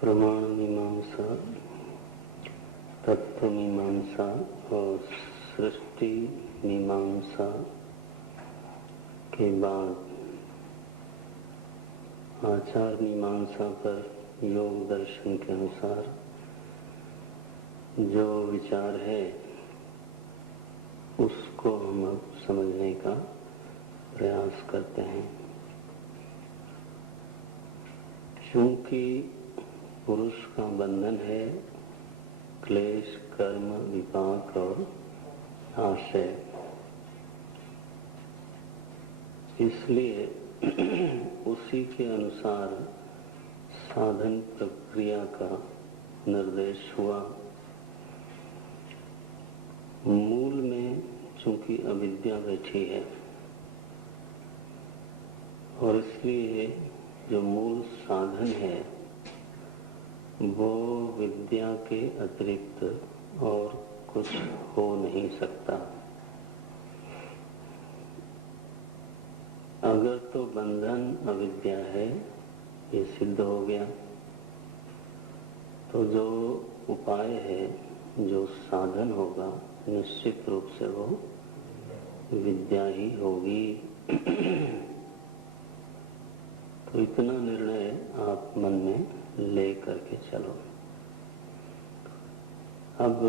प्रमाण मीमांसा, तत्व मीमांसा और सृष्टि मीमांसा के बाद आचार मीमांसा पर योग दर्शन के अनुसार जो विचार है उसको हम अब समझने का प्रयास करते हैं। क्योंकि पुरुष का बंधन है क्लेश, कर्म, विपाक और आशय, इसलिए उसी के अनुसार साधन प्रक्रिया का निर्देश हुआ। मूल में चूंकि अविद्या बैठी है और इसलिए जो मूल साधन है वो विद्या के अतिरिक्त और कुछ हो नहीं सकता। अगर तो बंधन अविद्या है, ये सिद्ध हो गया, तो जो उपाय है, जो साधन होगा, निश्चित रूप से वो विद्या ही होगी। तो इतना निर्णय आप मन में ले करके चलो। अब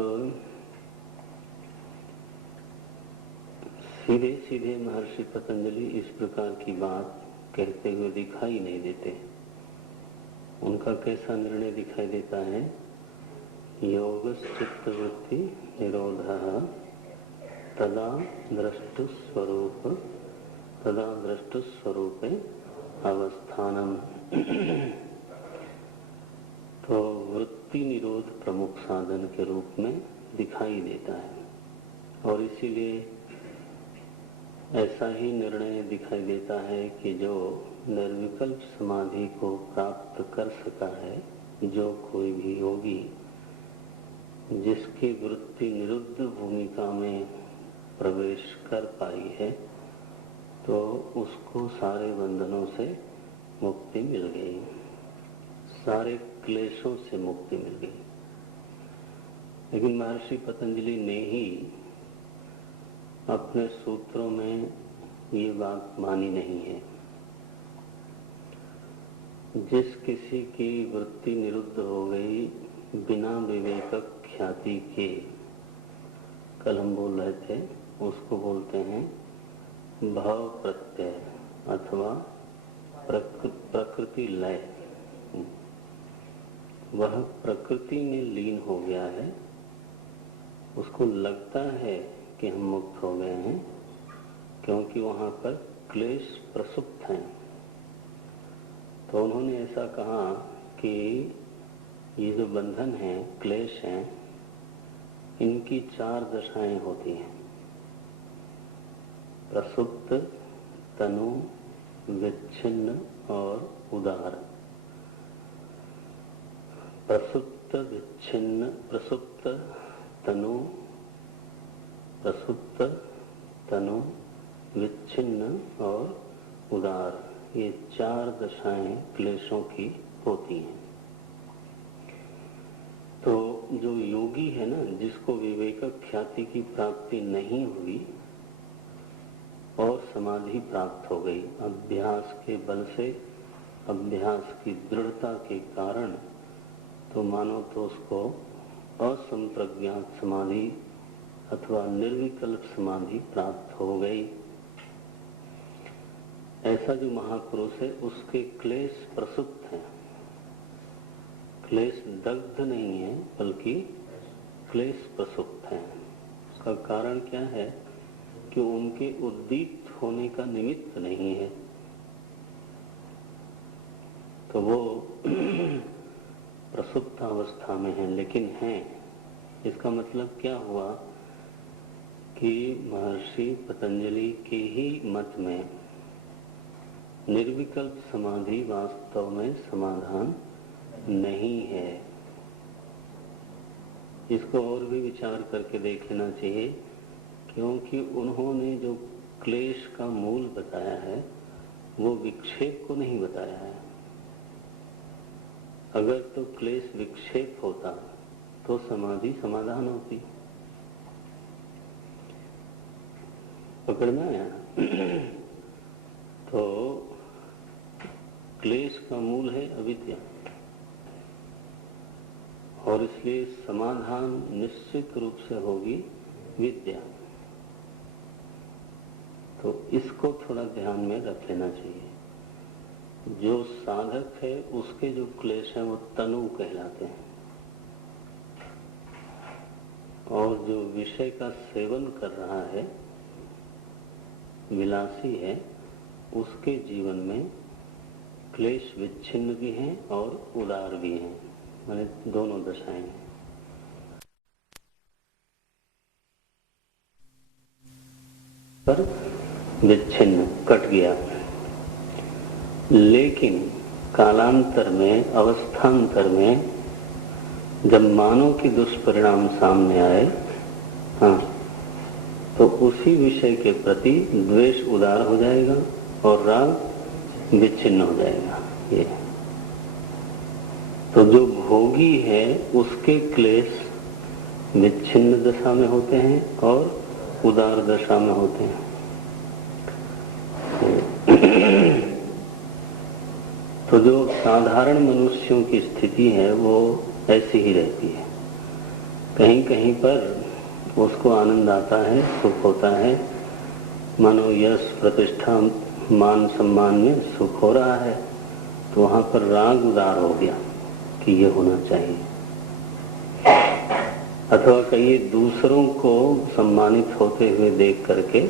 सीधे सीधे महर्षि पतंजलि इस प्रकार की बात कहते हुए दिखाई नहीं देते। उनका कैसा निर्णय दिखाई देता है? योगश्चित्तवृत्ति निरोधः तदा द्रष्टुस्वरूपे अवस्थानम। तो वृत्ति निरोध प्रमुख साधन के रूप में दिखाई देता है और इसीलिए ऐसा ही निर्णय दिखाई देता है कि जो निर्विकल्प समाधि को प्राप्त कर सका है, जो कोई भी योगी जिसकी वृत्ति निरुद्ध भूमिका में प्रवेश कर पाई है, तो उसको सारे बंधनों से मुक्ति मिल गई, सारे क्लेशों से मुक्ति मिल गई। लेकिन महर्षि पतंजलि ने ही अपने सूत्रों में ये बात मानी नहीं है। जिस किसी की वृत्ति निरुद्ध हो गई बिना विवेक ख्याति के, कल हम बोल रहे थे, उसको बोलते हैं भाव प्रत्यय अथवा प्रकृति लय। वह प्रकृति में लीन हो गया है, उसको लगता है कि हम मुक्त हो गए हैं, क्योंकि वहां पर क्लेश प्रसुप्त हैं। तो उन्होंने ऐसा कहा कि ये जो बंधन है, क्लेश हैं, इनकी 4 दशाएं होती हैं: प्रसुप्त, तनु, विच्छिन्न और उदार। प्रसुप्त, विच्छिन्न, प्रसुप्त, तनु, विच्छिन्न और उदार, ये 4 दशाएं क्लेशों की होती हैं। तो जो योगी है ना, जिसको विवेक ख्याति की प्राप्ति नहीं हुई और समाधि प्राप्त हो गई अभ्यास के बल से, अभ्यास की दृढ़ता के कारण, तो मानो तो उसको असंप्रज्ञात समाधि अथवा निर्विकल्प समाधि प्राप्त हो गई। ऐसा जो महापुरुष है उसके क्लेश प्रसुप्त हैं, क्लेश दग्ध नहीं है बल्कि क्लेश प्रसुप्त हैं। उसका कारण क्या है कि उनके उद्दीप्त होने का निमित्त नहीं है, तो वो प्रसुप्त अवस्था में है, लेकिन हैं। इसका मतलब क्या हुआ कि महर्षि पतंजलि के ही मत में निर्विकल्प समाधि वास्तव में समाधान नहीं है। इसको और भी विचार करके देख लेना चाहिए, क्योंकि उन्होंने जो क्लेश का मूल बताया है वो विक्षेप को नहीं बताया है। अगर तो क्लेश विक्षेप होता तो समाधि समाधान होती। पकड़ में आया? तो क्लेश का मूल है अविद्या, और इसलिए समाधान निश्चित रूप से होगी विद्या। तो इसको थोड़ा ध्यान में रख लेना चाहिए। जो साधक है उसके जो क्लेश हैं वो तनु कहलाते हैं, और जो विषय का सेवन कर रहा है, विलासी है, उसके जीवन में क्लेश विच्छिन्न भी हैं और उदार भी हैं, माने दोनों दशाएं हैं। पर विच्छिन्न कट गया, लेकिन कालांतर में, अवस्थांतर में जब मानव के दुष्परिणाम सामने आए, हाँ, तो उसी विषय के प्रति द्वेष उदार हो जाएगा और राग विच्छिन्न हो जाएगा। ये तो जो भोगी है उसके क्लेश विच्छिन्न दशा में होते हैं और उदार दशा में होते हैं। तो जो साधारण मनुष्यों की स्थिति है वो ऐसी ही रहती है। कहीं कहीं पर उसको आनंद आता है, सुख होता है, मानो यश प्रतिष्ठा मान सम्मान में सुख हो रहा है, तो वहां पर राग उदार हो गया कि ये होना चाहिए। अथवा कहीं दूसरों को सम्मानित होते हुए देख करके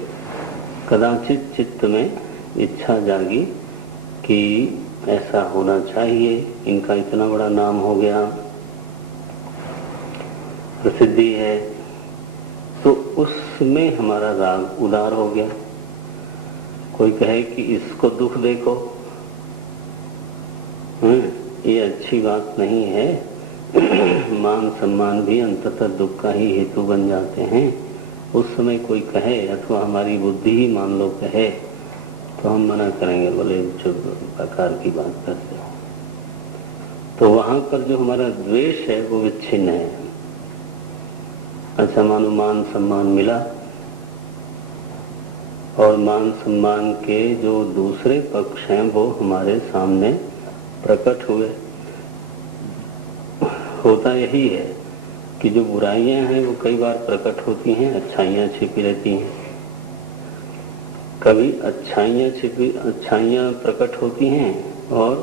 कदाचित चित्त में इच्छा जागी कि ऐसा होना चाहिए, इनका इतना बड़ा नाम हो गया, प्रसिद्धि है, तो उसमें हमारा राग उदार हो गया। कोई कहे कि इसको दुख देखो, ये अच्छी बात नहीं है, मान सम्मान भी अंततः दुख का ही हेतु बन जाते हैं। उस समय कोई कहे, अथवा हमारी बुद्धि ही मान लो कहे, तो हम मना करेंगे, बोले जो प्रकार की बात करते हो। तो वहां पर जो हमारा द्वेष है वो विच्छिन्न है। अच्छा, मानो मान सम्मान मिला, और मान सम्मान के जो दूसरे पक्ष हैं वो हमारे सामने प्रकट हुए। होता यही है कि जो बुराइयां हैं वो कई बार प्रकट होती हैं, अच्छाइयां छिपी रहती हैं। कभी अच्छाइयां प्रकट होती हैं और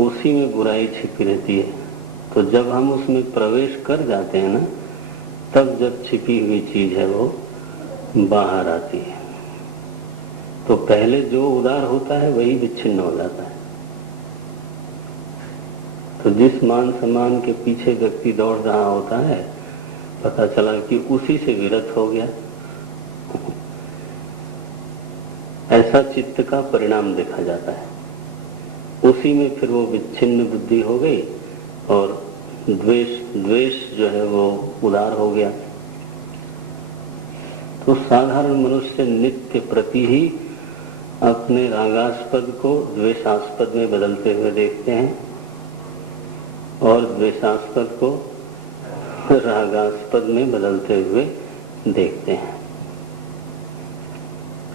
उसी में बुराई छिपी रहती है। तो जब हम उसमें प्रवेश कर जाते हैं ना, तब जब छिपी हुई चीज है वो बाहर आती है। तो पहले जो उदार होता है वही विच्छिन्न हो जाता है। तो जिस मान सम्मान के पीछे व्यक्ति दौड़ रहा होता है, पता चला कि उसी से विरत हो गया। ऐसा चित्त का परिणाम देखा जाता है। उसी में फिर वो विच्छिन्न बुद्धि हो गई और द्वेष जो है वो उदार हो गया। तो साधारण मनुष्य नित्य प्रति ही अपने रागास्पद को द्वेषास्पद में बदलते हुए देखते हैं और द्वेषास्पद को रागास्पद में बदलते हुए देखते हैं।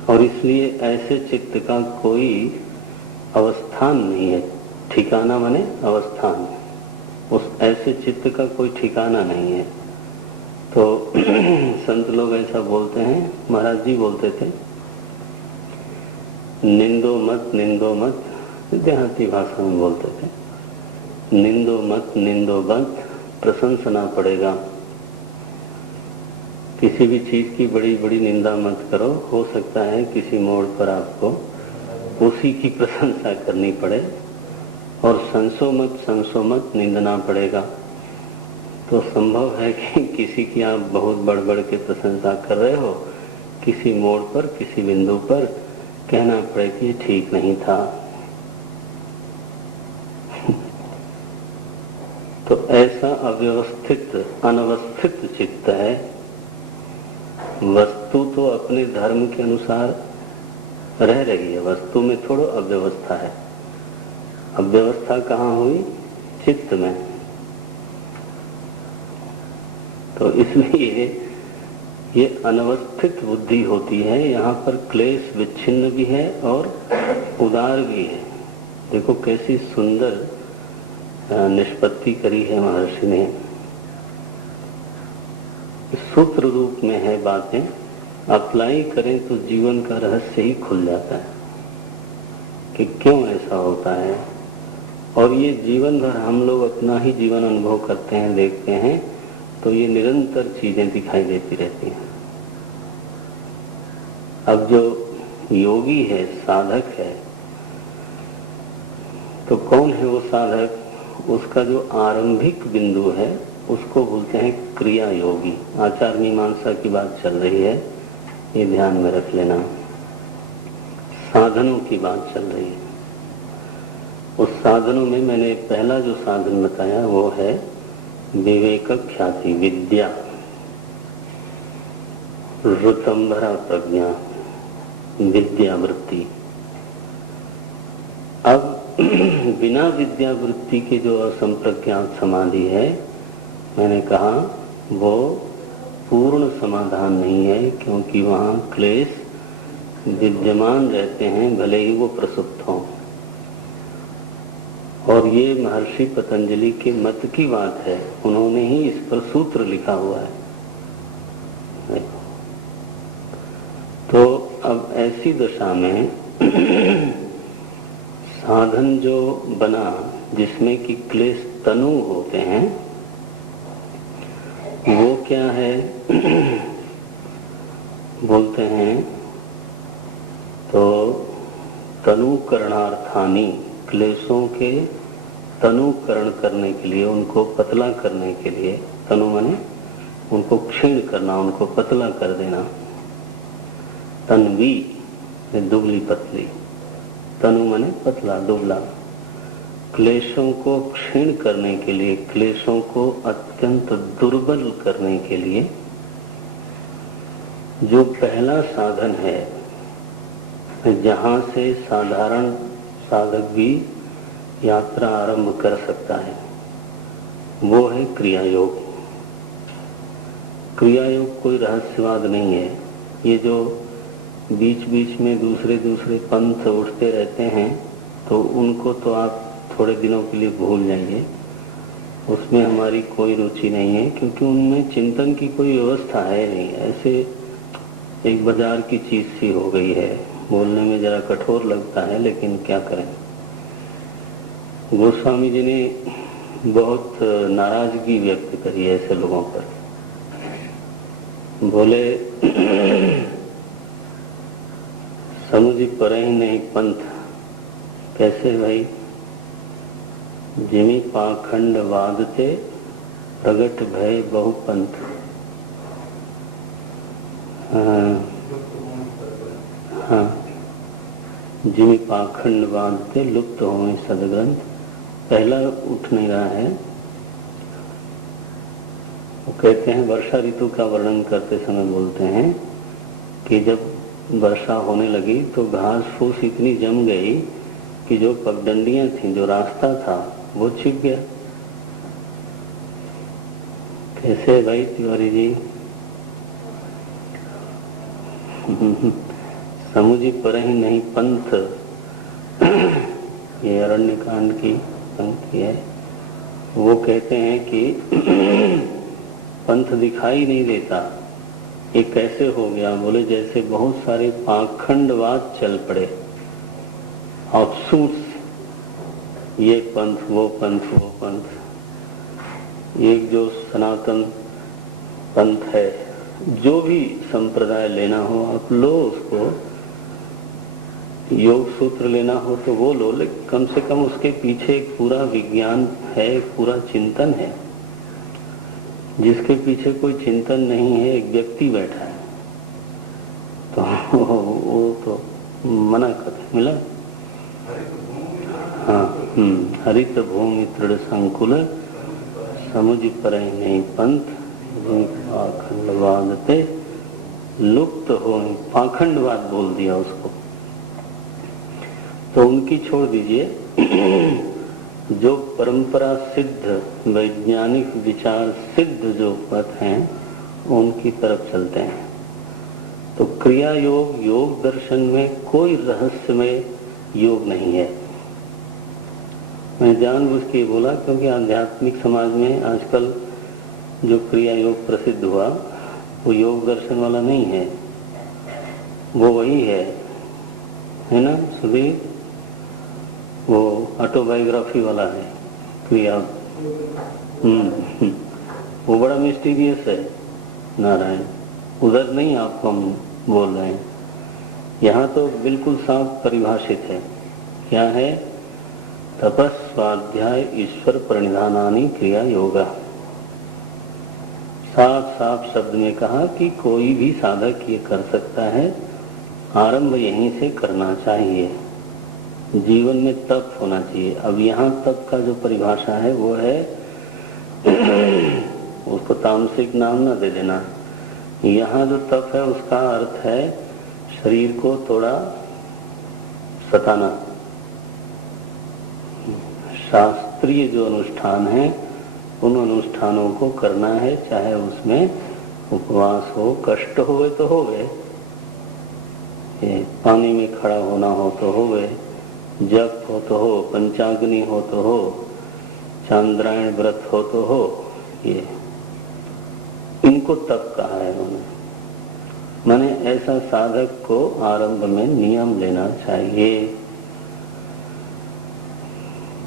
और इसलिए ऐसे चित्त का कोई अवस्थान नहीं है। ठिकाना माने अवस्थान, उस ऐसे चित्त का कोई ठिकाना नहीं है। तो संत लोग ऐसा बोलते हैं, महाराज जी बोलते थे, निंदो मत, देहाती भाषा में बोलते थे, निंदो मत, प्रशंसना पड़ेगा। किसी भी चीज की बड़ी बड़ी निंदा मत करो, हो सकता है किसी मोड़ पर आपको उसी की प्रशंसा करनी पड़े। और संसो मत निंदना पड़ेगा। तो संभव है कि किसी की आप बहुत बढ़ बढ़ के प्रशंसा कर रहे हो, किसी मोड़ पर, किसी बिंदु पर कहना पड़े कि ये ठीक नहीं था। तो ऐसा अव्यवस्थित अनवस्थित चित्त है। वस्तु तो अपने धर्म के अनुसार रह रही है, वस्तु में थोड़ा अव्यवस्था है। अव्यवस्था कहाँ हुई? चित्त में। तो इसलिए ये अनवस्थित बुद्धि होती है। यहाँ पर क्लेश विच्छिन्न भी है और उदार भी है। देखो कैसी सुंदर निष्पत्ति करी है महर्षि ने। सूत्र रूप में है बातें, अप्लाई करें तो जीवन का रहस्य ही खुल जाता है कि क्यों ऐसा होता है। और ये जीवन भर हम लोग अपना ही जीवन अनुभव करते हैं, देखते हैं, तो ये निरंतर चीजें दिखाई देती रहती हैं। अब जो योगी है, साधक है, तो कौन है वो साधक? उसका जो आरंभिक बिंदु है उसको बोलते हैं क्रिया योगी। आचार मीमांसा की बात चल रही है, ये ध्यान में रख लेना। साधनों की बात चल रही है। उस साधनों में मैंने पहला जो साधन बताया वो है विवेक ख्याति विद्या, ऋतंभरा प्रज्ञा, विद्यावृत्ति। अब बिना विद्यावृत्ति के जो असंप्रज्ञात समाधि है, मैंने कहा वो पूर्ण समाधान नहीं है, क्योंकि वहाँ क्लेश विद्यमान रहते हैं, भले ही वो प्रसुप्त हों। और ये महर्षि पतंजलि के मत की बात है, उन्होंने ही इस पर सूत्र लिखा हुआ है। तो अब ऐसी दशा में साधन जो बना जिसमें कि क्लेश तनु होते हैं, वो क्या है? बोलते हैं तो तनुकरणार्थानी, क्लेशों के तनुकरण करने के लिए, उनको पतला करने के लिए, तनु माने उनको क्षीण करना, उनको पतला कर देना। तन्वी दुबली पतली, तनु माने पतला दुबला। क्लेशों को क्षीण करने के लिए, क्लेशों को अत्यंत दुर्बल करने के लिए जो पहला साधन है, जहां से साधारण साधक भी यात्रा आरंभ कर सकता है, वो है क्रिया योग। क्रिया योग कोई रहस्यवाद नहीं है। ये जो बीच बीच में दूसरे दूसरे पंथ उठते रहते हैं, तो उनको तो आप थोड़े दिनों के लिए भूल जाइए, उसमें हमारी कोई रुचि नहीं है, क्योंकि उनमें चिंतन की कोई व्यवस्था है नहीं। ऐसे एक बाजार की चीज सी हो गई है। बोलने में जरा कठोर लगता है, लेकिन क्या करें। गोस्वामी जी ने बहुत नाराजगी व्यक्त करी है ऐसे लोगों पर। बोले समुझ परे ही नहीं पंथ। कैसे भाई? जिमी पाखंड वादते प्रगट भय बहु पंथ। हाँ, जिमी पाखंड वादते लुप्त हो सदग्रंथ। पहला उठ नहीं रहा है। वो कहते हैं, वर्षा ऋतु का वर्णन करते समय बोलते हैं कि जब वर्षा होने लगी तो घास फूस इतनी जम गई कि जो पगडंडियां थीं, जो रास्ता था, वो छिप गया। कैसे भाई तिवारी जी? समुझी पर ही नहीं पंथ। ये अरण्यकांड की पंक्ति है। वो कहते हैं कि पंथ दिखाई नहीं देता। ये कैसे हो गया? बोले जैसे बहुत सारे पाखंडवाद चल पड़े, ऑफशूट्स, ये पंथ वो पंथ वो पंथ। एक जो सनातन पंथ है, जो भी संप्रदाय लेना हो आप लो, उसको योग सूत्र लेना हो तो वो लो, लेकिन कम से कम उसके पीछे एक पूरा विज्ञान है, एक पूरा चिंतन है। जिसके पीछे कोई चिंतन नहीं है, एक व्यक्ति बैठा है, तो वो तो मना कर मिला। हाँ, हरित भूमि तृण संकुल समुझ पर नहीं पंथ। पाखंडवाद पे लुप्त हो, पाखंडवाद बोल दिया उसको। तो उनकी छोड़ दीजिए। जो परंपरा सिद्ध वैज्ञानिक विचार सिद्ध जो पथ हैं उनकी तरफ चलते हैं। तो क्रिया योग योग दर्शन में कोई रहस्यमय योग नहीं है। मैं जानबूझ के बोला क्योंकि आध्यात्मिक समाज में आजकल जो क्रिया योग प्रसिद्ध हुआ वो योग दर्शन वाला नहीं है, वो वही है ना सुधीर, वो ऑटोबायोग्राफी वाला है क्रिया। वो बड़ा मिस्टीरियस है नारायण, उधर नहीं आपको हम बोल रहे हैं। यहाँ तो बिल्कुल साफ परिभाषित है। क्या है? तपस स्वाध्याय ईश्वर प्रणिधानानि क्रिया योगा। साफ साफ शब्द में कहा कि कोई भी साधक ये कर सकता है, आरंभ यहीं से करना चाहिए, जीवन में तप होना चाहिए। अब यहाँ तप का जो परिभाषा है वो है उसको तामसिक नाम ना दे देना। यहाँ जो तप है उसका अर्थ है शरीर को थोड़ा सताना। शास्त्रीय जो अनुष्ठान है उन अनुष्ठानों को करना है, चाहे उसमें उपवास हो, कष्ट होवे तो होवे, पानी में खड़ा होना हो तो होवे, जप हो तो हो, पंचाग्नि हो तो हो, चांद्रायण व्रत हो तो हो, ये इनको तप कहा है उन्होंने। माने ऐसा साधक को आरंभ में नियम लेना चाहिए,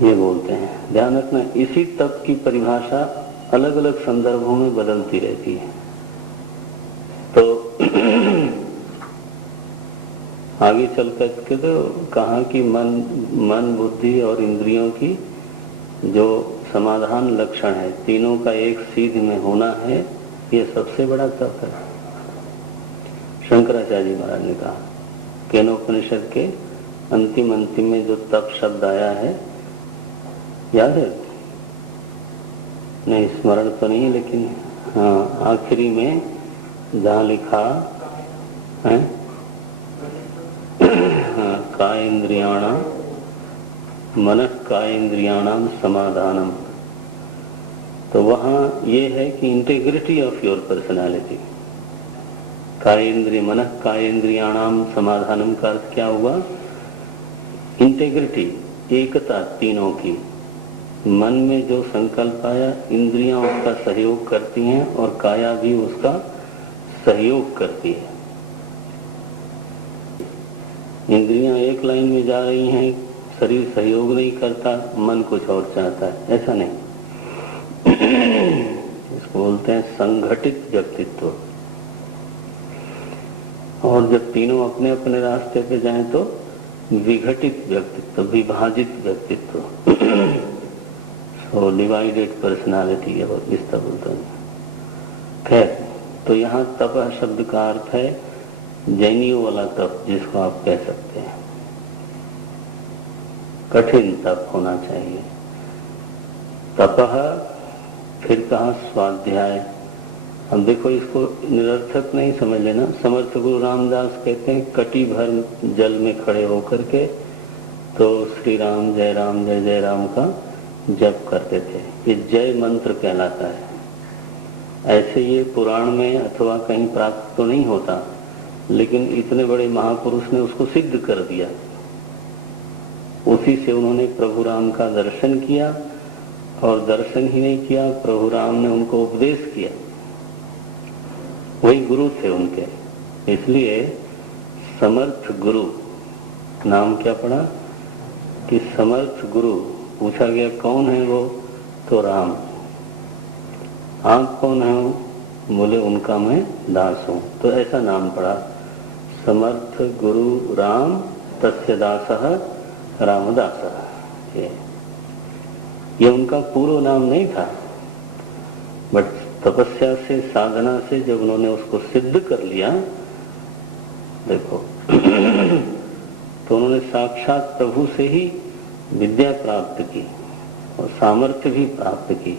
ये बोलते हैं। ध्यान रखना, इसी तप की परिभाषा अलग अलग संदर्भों में बदलती रहती है। तो आगे चल करके तो कहा कि मन बुद्धि और इंद्रियों की जो समाधान लक्षण है, तीनों का एक सीध में होना है, ये सबसे बड़ा तप है। शंकराचार्य महाराज ने कहा केनोपनिषद के अंतिम में जो तप शब्द आया है, याद है? नहीं, स्मरण तो नहीं, लेकिन हाँ आखिरी में जहाँ लिखा है कायेन्द्रियाणाम मनः कायेन्द्रियाणाम समाधानम, तो वहाँ ये है कि इंटेग्रिटी ऑफ योर पर्सनालिटी। कायेन्द्रिय मनः कायेन्द्रियाणाम समाधानम का अर्थ क्या हुआ? इंटेग्रिटी, एकता तीनों की। मन में जो संकल्प आया, इंद्रियां उसका सहयोग करती हैं और काया भी उसका सहयोग करती है। इंद्रियां एक लाइन में जा रही हैं, शरीर सहयोग नहीं करता, मन कुछ और चाहता है, ऐसा नहीं। इसको बोलते हैं संगठित व्यक्तित्व। और जब तीनों अपने अपने रास्ते पे जाएं तो विघटित व्यक्तित्व, विभाजित व्यक्तित्व, सो डिवाइडेड पर्सनालिटी, और इस तरह बोलते हैं। खैर, तो यहाँ तप शब्द का अर्थ है जैनियों वाला तप, जिसको आप कह सकते हैं। कठिन तप होना चाहिए। तपः, फिर कहा स्वाध्याय। अब देखो, इसको निरर्थक नहीं समझ लेना। समर्थ गुरु रामदास कहते हैं कटी भर जल में खड़े होकर के तो श्री राम जय राम का जप करते थे। ये जय मंत्र कहलाता है। ऐसे ये पुराण में अथवा कहीं प्राप्त तो नहीं होता, लेकिन इतने बड़े महापुरुष ने उसको सिद्ध कर दिया। उसी से उन्होंने प्रभु राम का दर्शन किया, और दर्शन ही नहीं किया, प्रभु राम ने उनको उपदेश किया। वही गुरु थे उनके। इसलिए समर्थ गुरु नाम क्या पड़ा कि समर्थ गुरु। पूछा गया कौन है वो, तो राम। आप कौन हो? बोले उनका मैं दास हूँ। तो ऐसा नाम पड़ा, समर्थ गुरु राम तस्य दासः रामदासः। ये उनका पूर्व नाम नहीं था, बट तपस्या से, साधना से जब उन्होंने उसको सिद्ध कर लिया, देखो तो उन्होंने साक्षात प्रभु से ही विद्या प्राप्त की और सामर्थ्य भी प्राप्त की।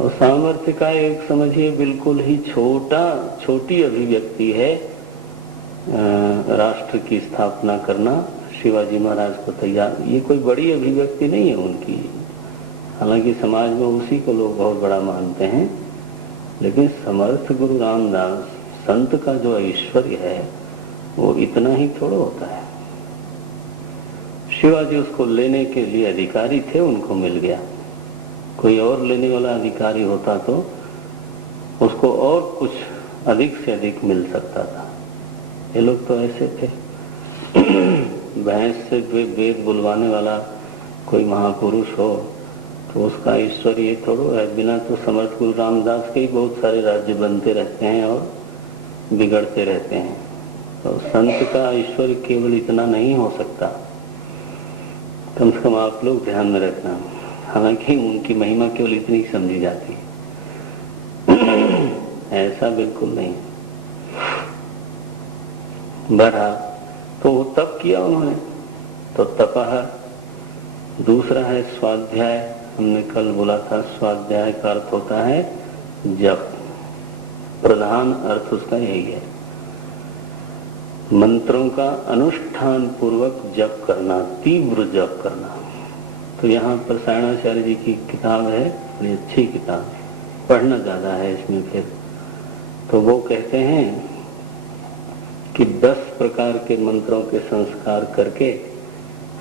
और सामर्थ्य का एक समझिए बिल्कुल ही छोटी अभिव्यक्ति है राष्ट्र की स्थापना करना, शिवाजी महाराज को तैयार, ये कोई बड़ी अभिव्यक्ति नहीं है उनकी। हालांकि समाज में उसी को लोग बहुत बड़ा मानते हैं, लेकिन समर्थ गुरु रामदास संत का जो ऐश्वर्य है वो इतना ही थोड़ा होता है। शिवाजी उसको लेने के लिए अधिकारी थे, उनको मिल गया। कोई और लेने वाला अधिकारी होता तो उसको और कुछ अधिक से अधिक मिल सकता था। ये लोग तो ऐसे थे। भैंस से वेद बुलवाने वाला कोई महापुरुष हो तो उसका ऐश्वर्य थोड़ो है। बिना तो समर्थ गुरु रामदास के ही बहुत सारे राज्य बनते रहते हैं और बिगड़ते रहते हैं। तो संत का ऐश्वर्य केवल इतना नहीं हो सकता, कम से कम आप लोग ध्यान में रखना। हालांकि उनकी महिमा केवल इतनी समझी जाती है, ऐसा बिल्कुल नहीं। बड़ा तो वो तप किया उन्होंने, तो तपह। दूसरा है स्वाध्याय। हमने कल बोला था स्वाध्याय का अर्थ होता है जप। प्रधान अर्थ उसका यही है, मंत्रों का अनुष्ठान पूर्वक जप करना, तीव्र जप करना। तो यहाँ पर सायणाचार्य जी की किताब है, बड़ी अच्छी किताब, पढ़ना ज्यादा है इसमें। फिर तो वो कहते हैं कि 10 प्रकार के मंत्रों के संस्कार करके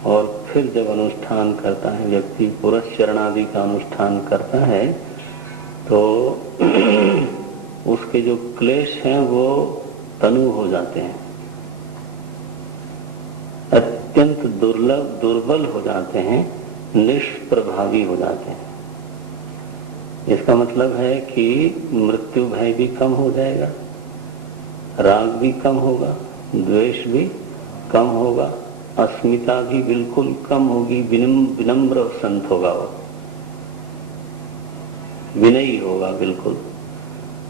और फिर जब अनुष्ठान करता है व्यक्ति, पुरस्चरणादि का अनुष्ठान करता है, तो उसके जो क्लेश हैं वो तनु हो जाते हैं, अत्यंत दुर्बल हो जाते हैं, निष्प्रभावी हो जाते हैं। इसका मतलब है कि मृत्यु भय भी कम हो जाएगा, राग भी कम होगा, द्वेष भी कम होगा, अस्मिता भी बिल्कुल कम होगी, विनम्र संत होगा, वो विनयी होगा बिल्कुल,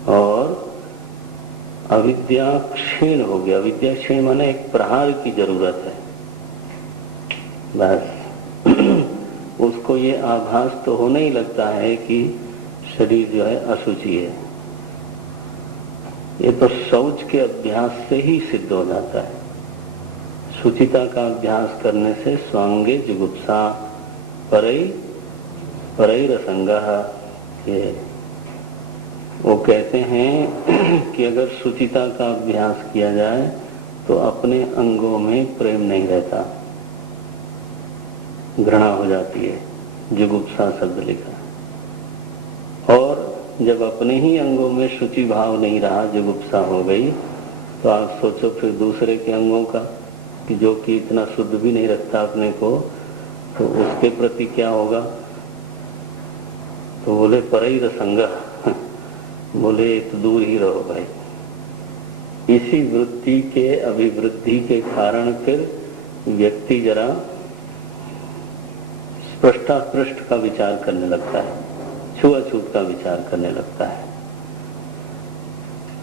और अविद्या क्षीण हो गया। अविद्या क्षीण माने एक प्रहार की जरूरत है बस। उसको ये आभास तो होने ही लगता है कि शरीर जो है अशुचि है। ये तो शौच के अभ्यास से ही सिद्ध हो जाता है। शुचिता का अभ्यास करने से स्वांगे जुगुप्सा परैरसंगः, ये वो कहते हैं कि अगर शुचिता का अभ्यास किया जाए तो अपने अंगों में प्रेम नहीं रहता, घृणा हो जाती है, जुगुप्सा शब्द लिखा। और जब अपने ही अंगों में शुचि भाव नहीं रहा, जुगुप्सा हो गई, तो आप सोचो फिर दूसरे के अंगों का, कि जो कि इतना शुद्ध भी नहीं रखता अपने को, तो उसके प्रति क्या होगा। तो बोले परैरसंगः, बोले तो दूर ही रहो भाई। इसी वृत्ति के अभिवृद्धि के कारण फिर व्यक्ति जरा स्पष्टास्पृष्ट का विचार करने लगता है, छुआछूत का विचार करने लगता है।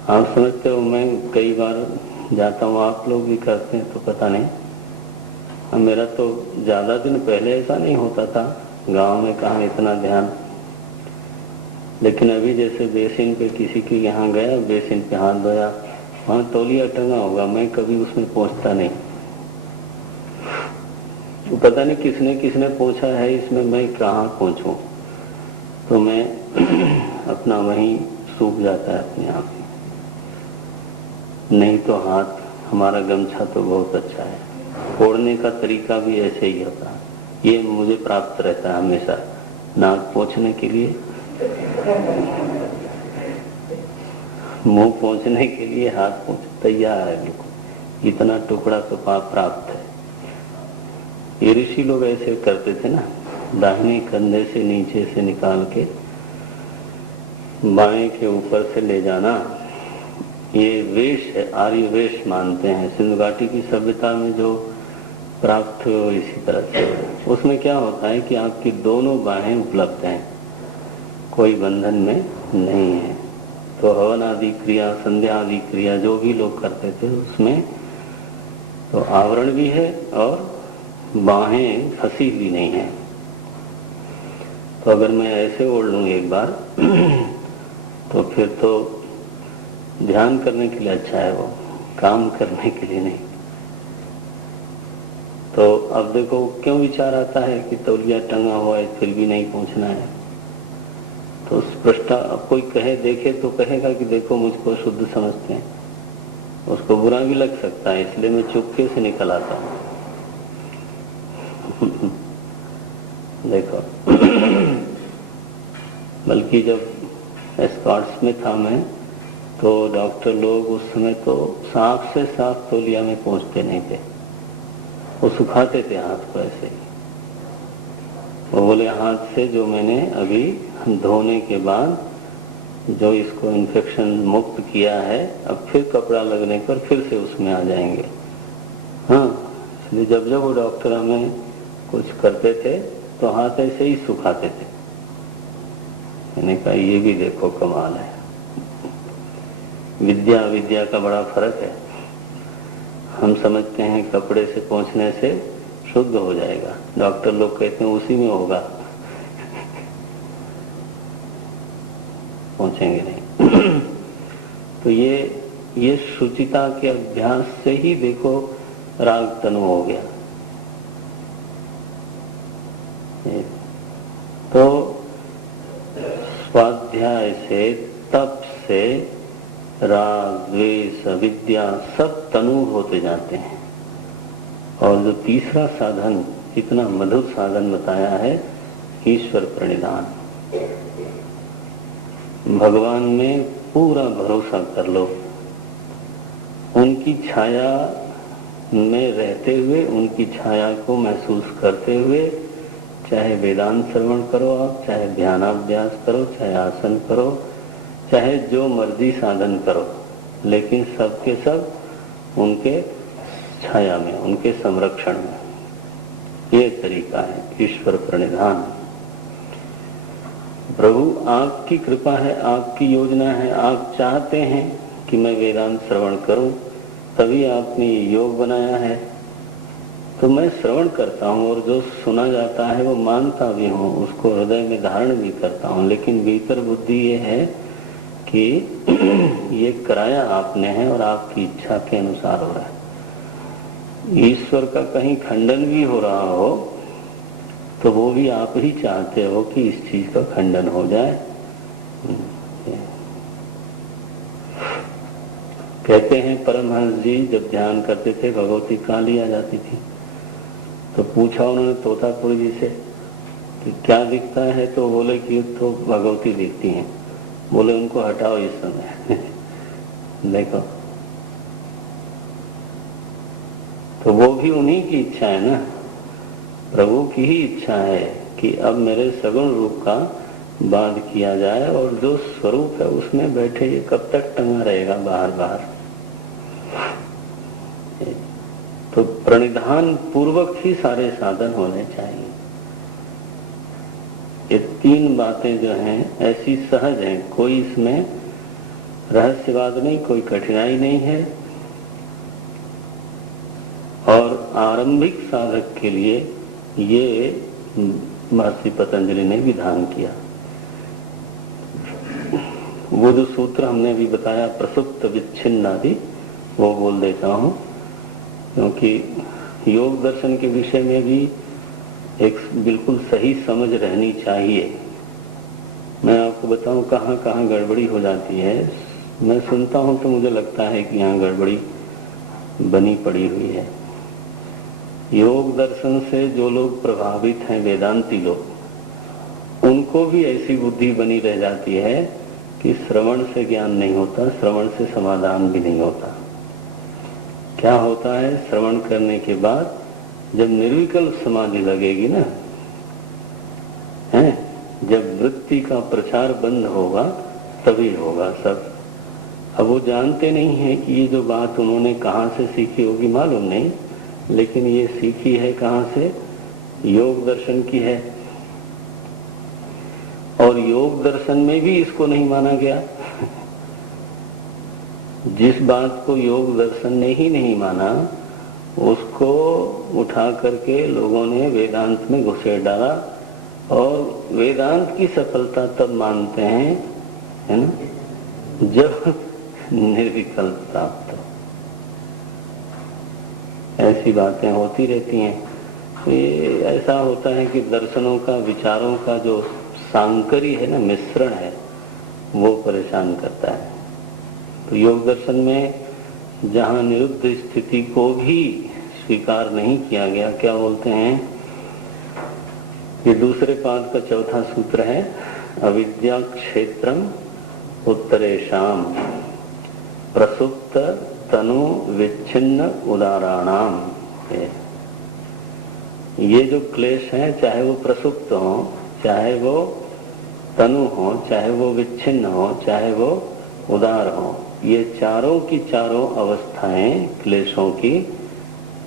आप समझते हो, मैं कई बार जाता हूँ, आप लोग भी करते हैं तो पता नहीं। मेरा तो ज्यादा दिन पहले ऐसा नहीं होता था, गांव में कहाँ इतना ध्यान। लेकिन अभी जैसे बेसिन पे किसी के यहाँ गया, बेसिन पे हाथ धोया, वहां तौलिया टंगा होगा, मैं कभी उसमें पहुंचता नहीं। तो पता नहीं किसने पूछा है इसमें, मैं कहाँ पहुंचूं। तो मैं अपना वहीं सूख जाता है अपने आप ही। नहीं तो हाथ, हमारा गमछा तो बहुत अच्छा है, फोड़ने का तरीका भी ऐसे ही होता है। ये मुझे प्राप्त रहता है हमेशा, नाक पोंछने के लिए, मुंह पोंछने के लिए हाथ पोंछ तैयार है बिल्कुल, इतना टुकड़ा तो पाप प्राप्त है। ये ऋषि लोग ऐसे करते थे ना, दाहिने कंधे से नीचे से निकाल के बाएं के ऊपर से ले जाना। ये वेश है, आर्य वेश मानते हैं। सिंधु घाटी की सभ्यता में जो प्राप्त हुए इसी तरह से। उसमें क्या होता है कि आपकी दोनों बाहें उपलब्ध हैं, कोई बंधन में नहीं है। तो हवन आदि क्रिया, संध्या आदि क्रिया जो भी लोग करते थे उसमें तो आवरण भी है और बाहें फंसी हुई नहीं है। तो अगर मैं ऐसे ओढ़ लूँ एक बार तो फिर तो ध्यान करने के लिए अच्छा है, वो काम करने के लिए नहीं। तो अब देखो क्यों विचार आता है कि तौलिया टंगा हुआ है फिर भी नहीं पहुंचना है। तो उस पृष्ठा अब कोई कहे देखे तो कहेगा कि देखो मुझको शुद्ध समझते हैं, उसको बुरा भी लग सकता है, इसलिए मैं चुपके से निकल आता हूं। देखो बल्कि जब एस्कॉर्ट्स में था मैं, तो डॉक्टर लोग उस समय तो साफ से साफ तौलिया में पहुंचते नहीं थे, वो सुखाते थे हाथ को ऐसे ही। वो बोले हाथ से जो मैंने अभी धोने के बाद जो इसको इन्फेक्शन मुक्त किया है, अब फिर कपड़ा लगने पर फिर से उसमें आ जाएंगे। हाँ, इसलिए जब जब वो डॉक्टर हमें कुछ करते थे तो हाथ ऐसे ही सुखाते थे। मैंने कहा ये भी देखो कमाल है, विद्या विद्या का बड़ा फर्क है। हम समझते हैं कपड़े से पोंछने से शुद्ध हो जाएगा, डॉक्टर लोग कहते हैं उसी में होगा, पहुंचेंगे नहीं। तो ये शुचिता के अभ्यास से ही देखो राग तनु हो गया। तो स्वाध्याय से, तप से राग द्वेष अविद्या सब तनु होते जाते हैं। और जो तीसरा साधन, इतना मधुर साधन बताया है, ईश्वर प्रणिधान। भगवान में पूरा भरोसा कर लो, उनकी छाया में रहते हुए, उनकी छाया को महसूस करते हुए, चाहे वेदांत श्रवण करो आप, चाहे ध्यानाभ्यास करो, चाहे आसन करो, चाहे जो मर्जी साधन करो, लेकिन सबके सब उनके छाया में, उनके संरक्षण में। ये तरीका है ईश्वर प्रणिधान। प्रभु आपकी कृपा है, आपकी योजना है, आप चाहते हैं कि मैं वेदांत श्रवण करूं, तभी आपने ये योग बनाया है। तो मैं श्रवण करता हूं और जो सुना जाता है वो मानता भी हूं, उसको हृदय में धारण भी करता हूं, लेकिन भीतर बुद्धि ये है कि ये कराया आपने है और आपकी इच्छा के अनुसार हो रहा है। ईश्वर का कहीं खंडन भी हो रहा हो तो वो भी आप ही चाहते हो कि इस चीज का खंडन हो जाए। कहते हैं परमहंस जी जब ध्यान करते थे भगवती काली आ जाती थी, तो पूछा उन्होंने तोतापुरी जी से कि क्या दिखता है, तो बोले कि तो भगवती दिखती हैं। बोले उनको हटाओ इस समय। देखो, तो वो भी उन्हीं की इच्छा है ना, प्रभु की ही इच्छा है कि अब मेरे सगुण रूप का बाध किया जाए, और जो स्वरूप है उसमें बैठे ये कब तक टंगा रहेगा बाहर बाहर। तो प्रणिधान पूर्वक ही सारे साधन होने चाहिए। ये तीन बातें जो हैं ऐसी सहज हैं, कोई इसमें रहस्यवाद नहीं, कोई कठिनाई नहीं है, और आरंभिक साधक के लिए ये महर्षि पतंजलि ने विधान किया। वो जो सूत्र हमने भी बताया प्रसुप्त विच्छिन्न आदि, वो बोल देता हूं, क्योंकि योग दर्शन के विषय में भी एक बिल्कुल सही समझ रहनी चाहिए। मैं आपको बताऊं कहाँ कहाँ गड़बड़ी हो जाती है। मैं सुनता हूं तो मुझे लगता है कि यहाँ गड़बड़ी बनी पड़ी हुई है। योग दर्शन से जो लोग प्रभावित हैं, वेदांती लोग, उनको भी ऐसी बुद्धि बनी रह जाती है कि श्रवण से ज्ञान नहीं होता, श्रवण से समाधान भी नहीं होता। क्या होता है, श्रवण करने के बाद जब निर्विकल्प समाधि लगेगी ना, है, जब वृत्ति का प्रचार बंद होगा तभी होगा सब। अब वो जानते नहीं है कि ये जो बात उन्होंने कहाँ से सीखी होगी मालूम नहीं, लेकिन ये सीखी है कहाँ से, योग दर्शन की है। और योग दर्शन में भी इसको नहीं माना गया। जिस बात को योग दर्शन ने ही नहीं माना, उसको उठा करके लोगों ने वेदांत में घुसेड़ डाला, और वेदांत की सफलता तब मानते हैं, है ना, जब निर्विकल्प प्राप्त हो। ऐसी बातें होती रहती हैं। ये ऐसा होता है कि दर्शनों का, विचारों का जो सांकरी है ना, मिश्रण है, वो परेशान करता है। तो योग दर्शन में जहाँ निरुद्ध स्थिति को भी स्वीकार नहीं किया गया, क्या बोलते हैं, ये दूसरे पाद का चौथा सूत्र है, अविद्या क्षेत्रम उत्तरेशाम प्रसुप्त तनु विच्छिन्न उदाराणाम। ये जो क्लेश है, चाहे वो प्रसुप्त हो, चाहे वो तनु हो, चाहे वो विच्छिन्न हो, चाहे वो उदार हो, ये चारों की चारों अवस्थाएं क्लेशों की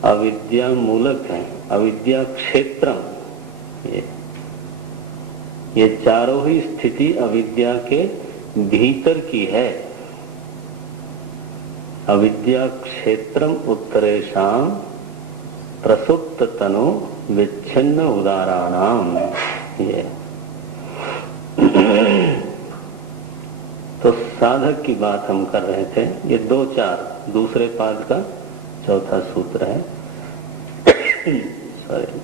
अविद्या मूलक हैं, अविद्या क्षेत्रम। ये चारों ही स्थिति अविद्या के भीतर की है। अविद्या क्षेत्रम उत्तरेशाम प्रसुप्त तनु विच्छिन्न उदाराणाम। ये तो साधक की बात हम कर रहे थे। ये 2-4 दूसरे पाद का चौथा सूत्र है। सॉरी।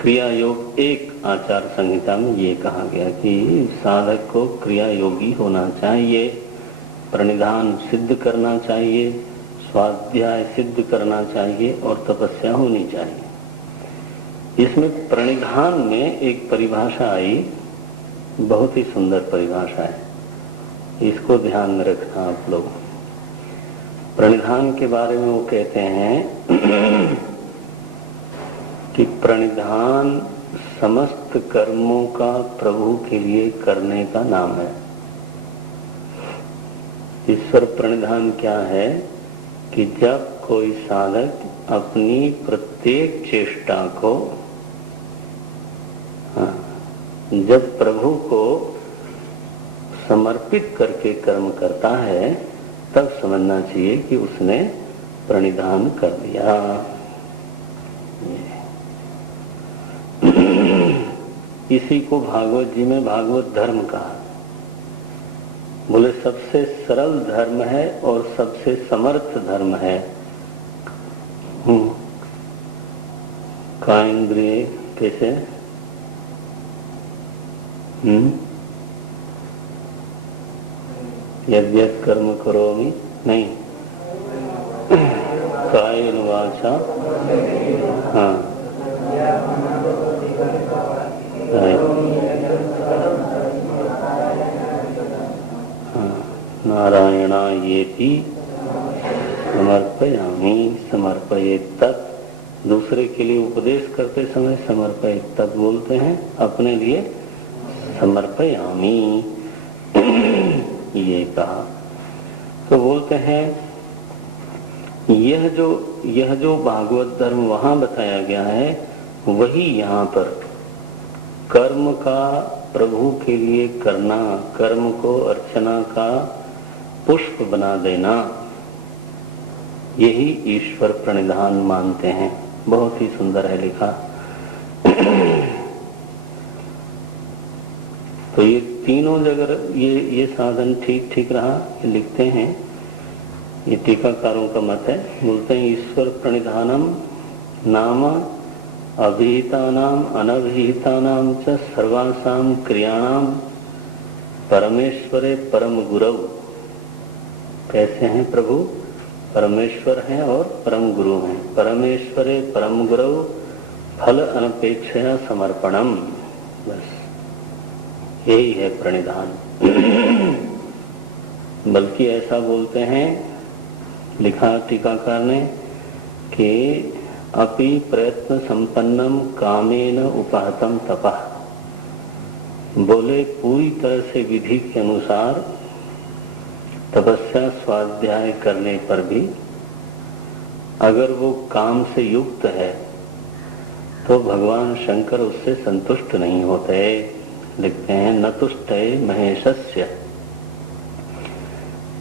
क्रिया योग 1 आचार संहिता में ये कहा गया कि साधक को क्रिया योगी होना चाहिए, प्रणिधान सिद्ध करना चाहिए, स्वाध्याय सिद्ध करना चाहिए और तपस्या होनी चाहिए। इसमें प्रणिधान में एक परिभाषा आई, बहुत ही सुंदर परिभाषा है, इसको ध्यान में रखना आप लोग। प्रणिधान के बारे में वो कहते हैं कि प्रणिधान समस्त कर्मों का प्रभु के लिए करने का नाम है। ईश्वर प्रणिधान क्या है कि जब कोई साधक अपनी प्रत्येक चेष्टा को, जब प्रभु को समर्पित करके कर्म करता है, तब समझना चाहिए कि उसने प्रणिधान कर दिया। इसी को भागवत जी में भागवत धर्म कहा। बोले सबसे सरल धर्म है और सबसे समर्थ धर्म है। कायेंद्रिय कैसे? यद्यत् कर्म करोमि, नहीं, कायेन वाचा, हाँ, नारायणा येति समर्पयामि समर्पयेत तत्। दूसरे के लिए उपदेश करते समय समर्पयेत तत् बोलते हैं, अपने लिए समर्पयामि ये कहा। तो बोलते हैं यह जो भागवत धर्म वहां बताया गया है, वही यहाँ पर कर्म का प्रभु के लिए करना, कर्म को अर्चना का पुष्प बना देना, यही ईश्वर प्रणिधान मानते हैं। बहुत ही सुंदर है लिखा। तो ये तीनों जगह ये साधन ठीक रहा, ये लिखते हैं, ये टीकाकारों का मत है। बोलते हैं ईश्वर प्रणिधानम नाम अभिहितानाम अनभिहितानाम च सर्वासाम क्रियाणाम परमेश्वरे परम गुरु। कैसे हैं प्रभु? परमेश्वर हैं और परम गुरु हैं। परमेश्वरे परम गुरु फल अनपेक्षया समर्पणम। बस यही है प्रणिधान। बल्कि ऐसा बोलते हैं, लिखा टीकाकार ने कि अपि प्रयत्न संपन्नम कामेन उपहतम तपः। बोले पूरी तरह से विधि के अनुसार तपस्या स्वाध्याय करने पर भी अगर वो काम से युक्त है तो भगवान शंकर उससे संतुष्ट नहीं होते। लिखते हैं न तुष्टे महेशस्य।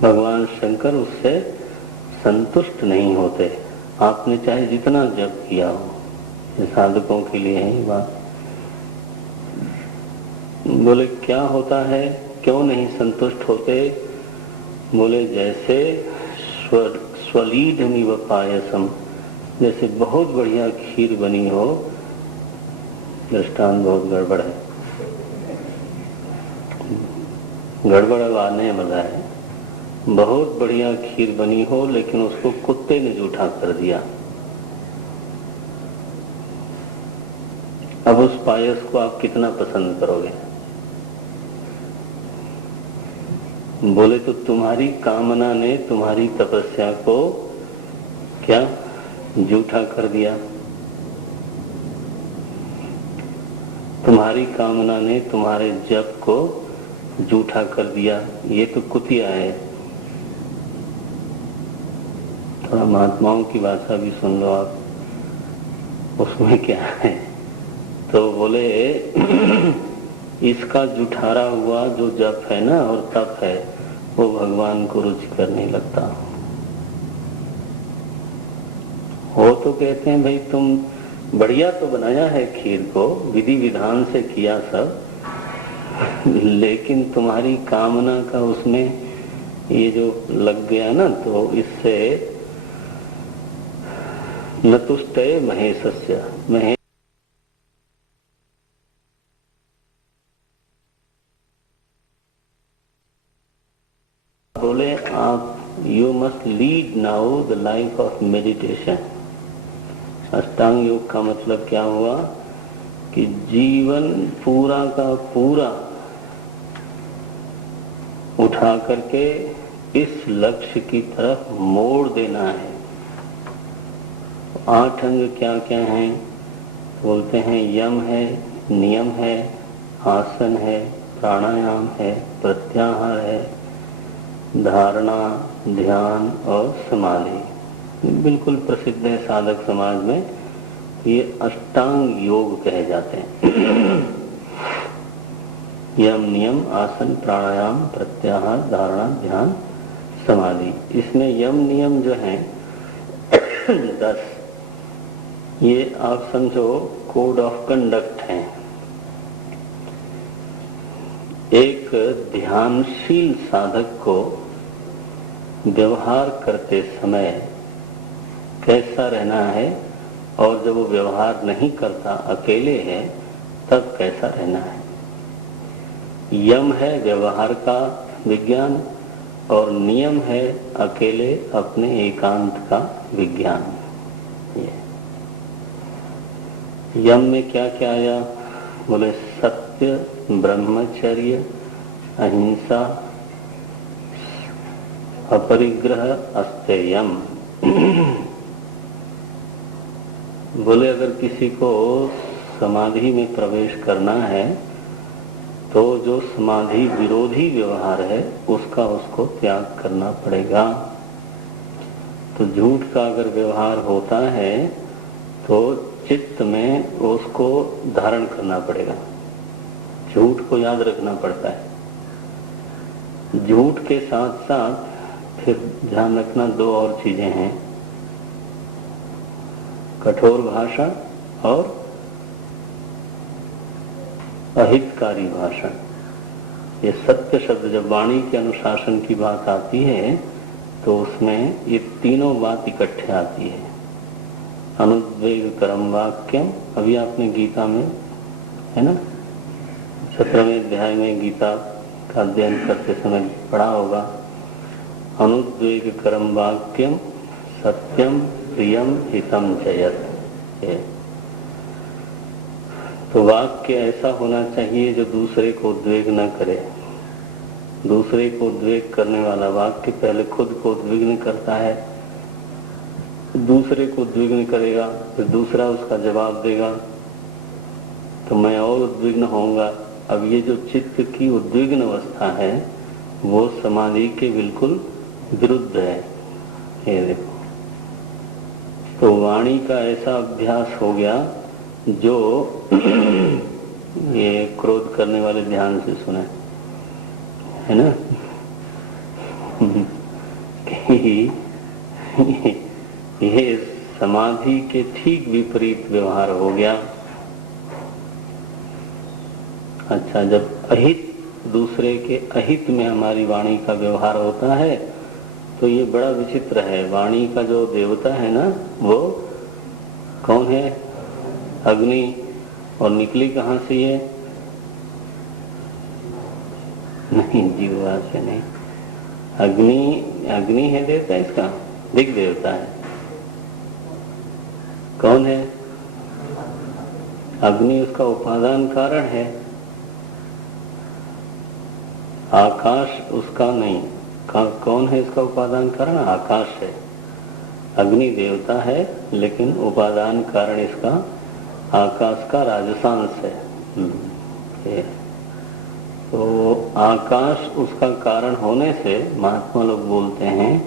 भगवान शंकर उससे संतुष्ट नहीं होते। आपने चाहे जितना जप किया हो, ये साधकों के लिए है ये बात। बोले क्या होता है, क्यों नहीं संतुष्ट होते? बोले जैसे स्वलीढमिव पायसम, जैसे बहुत बढ़िया खीर बनी हो। दृष्टांत बहुत गड़बड़ है, गड़बड़ अब आने वाला है। बहुत बढ़िया खीर बनी हो लेकिन उसको कुत्ते ने जूठा कर दिया। अब उस पायस को आप कितना पसंद करोगे? बोले तो तुम्हारी कामना ने तुम्हारी तपस्या को क्या जूठा कर दिया। तुम्हारी कामना ने तुम्हारे जप को जूठा कर दिया। ये तो कुतिया है। थोड़ा महात्माओं की भाषा भी सुन लो आप, उसमें क्या है। तो बोले इसका जुठारा हुआ जो जप है ना और तप है, वो भगवान को रुचिकर नहीं लगता। वो तो कहते हैं भाई तुम बढ़िया तो बनाया है खीर को, विधि विधान से किया सब, लेकिन तुम्हारी कामना का उसमें ये जो लग गया ना, तो इससे न तुष्टे महेशस्य, महेश बोले आप you must lead now the life of meditation. अष्टांग योग का मतलब क्या हुआ कि जीवन पूरा का पूरा उठा करके इस लक्ष्य की तरफ मोड़ देना है। 8 अंग क्या क्या हैं? बोलते हैं यम है, नियम है, आसन है, प्राणायाम है, प्रत्याहार है, धारणा, ध्यान और समाधि। बिल्कुल प्रसिद्ध है साधक समाज में, ये अष्टांग योग कहे जाते हैं। यम नियम आसन प्राणायाम प्रत्याहार धारणा ध्यान समाधि। इसमें यम नियम जो है 10, ये आप समझो कोड ऑफ कंडक्ट है। एक ध्यानशील साधक को व्यवहार करते समय कैसा रहना है, और जब वो व्यवहार नहीं करता अकेले है तब कैसा रहना है। यम है व्यवहार का विज्ञान और नियम है अकेले अपने एकांत का विज्ञान। यम में क्या क्या आया? बोले सत्य, ब्रह्मचर्य, अहिंसा, अपरिग्रह, अस्तेयम। बोले अगर किसी को समाधि में प्रवेश करना है तो जो समाधि विरोधी व्यवहार है उसको त्याग करना पड़ेगा। तो झूठ का अगर व्यवहार होता है तो चित्त में उसको धारण करना पड़ेगा। झूठ को याद रखना पड़ता है। झूठ के साथ साथ फिर ध्यान रखना 2 और चीजें हैं, कठोर भाषा और अहितकारी भाषण। ये सत्य शब्द जब वाणी के अनुशासन की बात आती है तो उसमें ये तीनों बात इकट्ठे आती है। अनुद्वेग करम वाक्यम, अभी आपने गीता में है ना 17वें अध्याय में गीता का अध्ययन करते समय पढ़ा होगा। अनुद्वेग करम वाक्यम सत्यम प्रियम हितम जयत। तो वाक्य ऐसा होना चाहिए जो दूसरे को उद्वेग न करे। दूसरे को उद्वेग करने वाला वाक्य पहले खुद को उद्विग्न करता है, दूसरे को उद्विग्न करेगा, फिर दूसरा उसका जवाब देगा तो मैं और उद्विग्न होऊंगा। अब ये जो चित्त की उद्विग्न अवस्था है वो समाधि के बिल्कुल विरुद्ध है। ये देखो, तो वाणी का ऐसा अभ्यास हो गया जो ये क्रोध करने वाले ध्यान से सुने, है ना, कि ये समाधि के ठीक विपरीत व्यवहार हो गया। अच्छा, जब अहित दूसरे के अहित में हमारी वाणी का व्यवहार होता है तो ये बड़ा विचित्र है। वाणी का जो देवता है ना, वो कौन है? अग्नि। और निकली कहाँ से ये? नहीं, जीवा से नहीं। अग्नि है देवता इसका, दिग देवता है। कौन है? अग्नि उसका उपादान कारण है। आकाश उसका नहीं। कौन है इसका उपादान कारण? आकाश है। अग्नि देवता है, लेकिन उपादान कारण इसका आकाश का राजसांश है। तो आकाश उसका कारण होने से महात्मा लोग बोलते हैं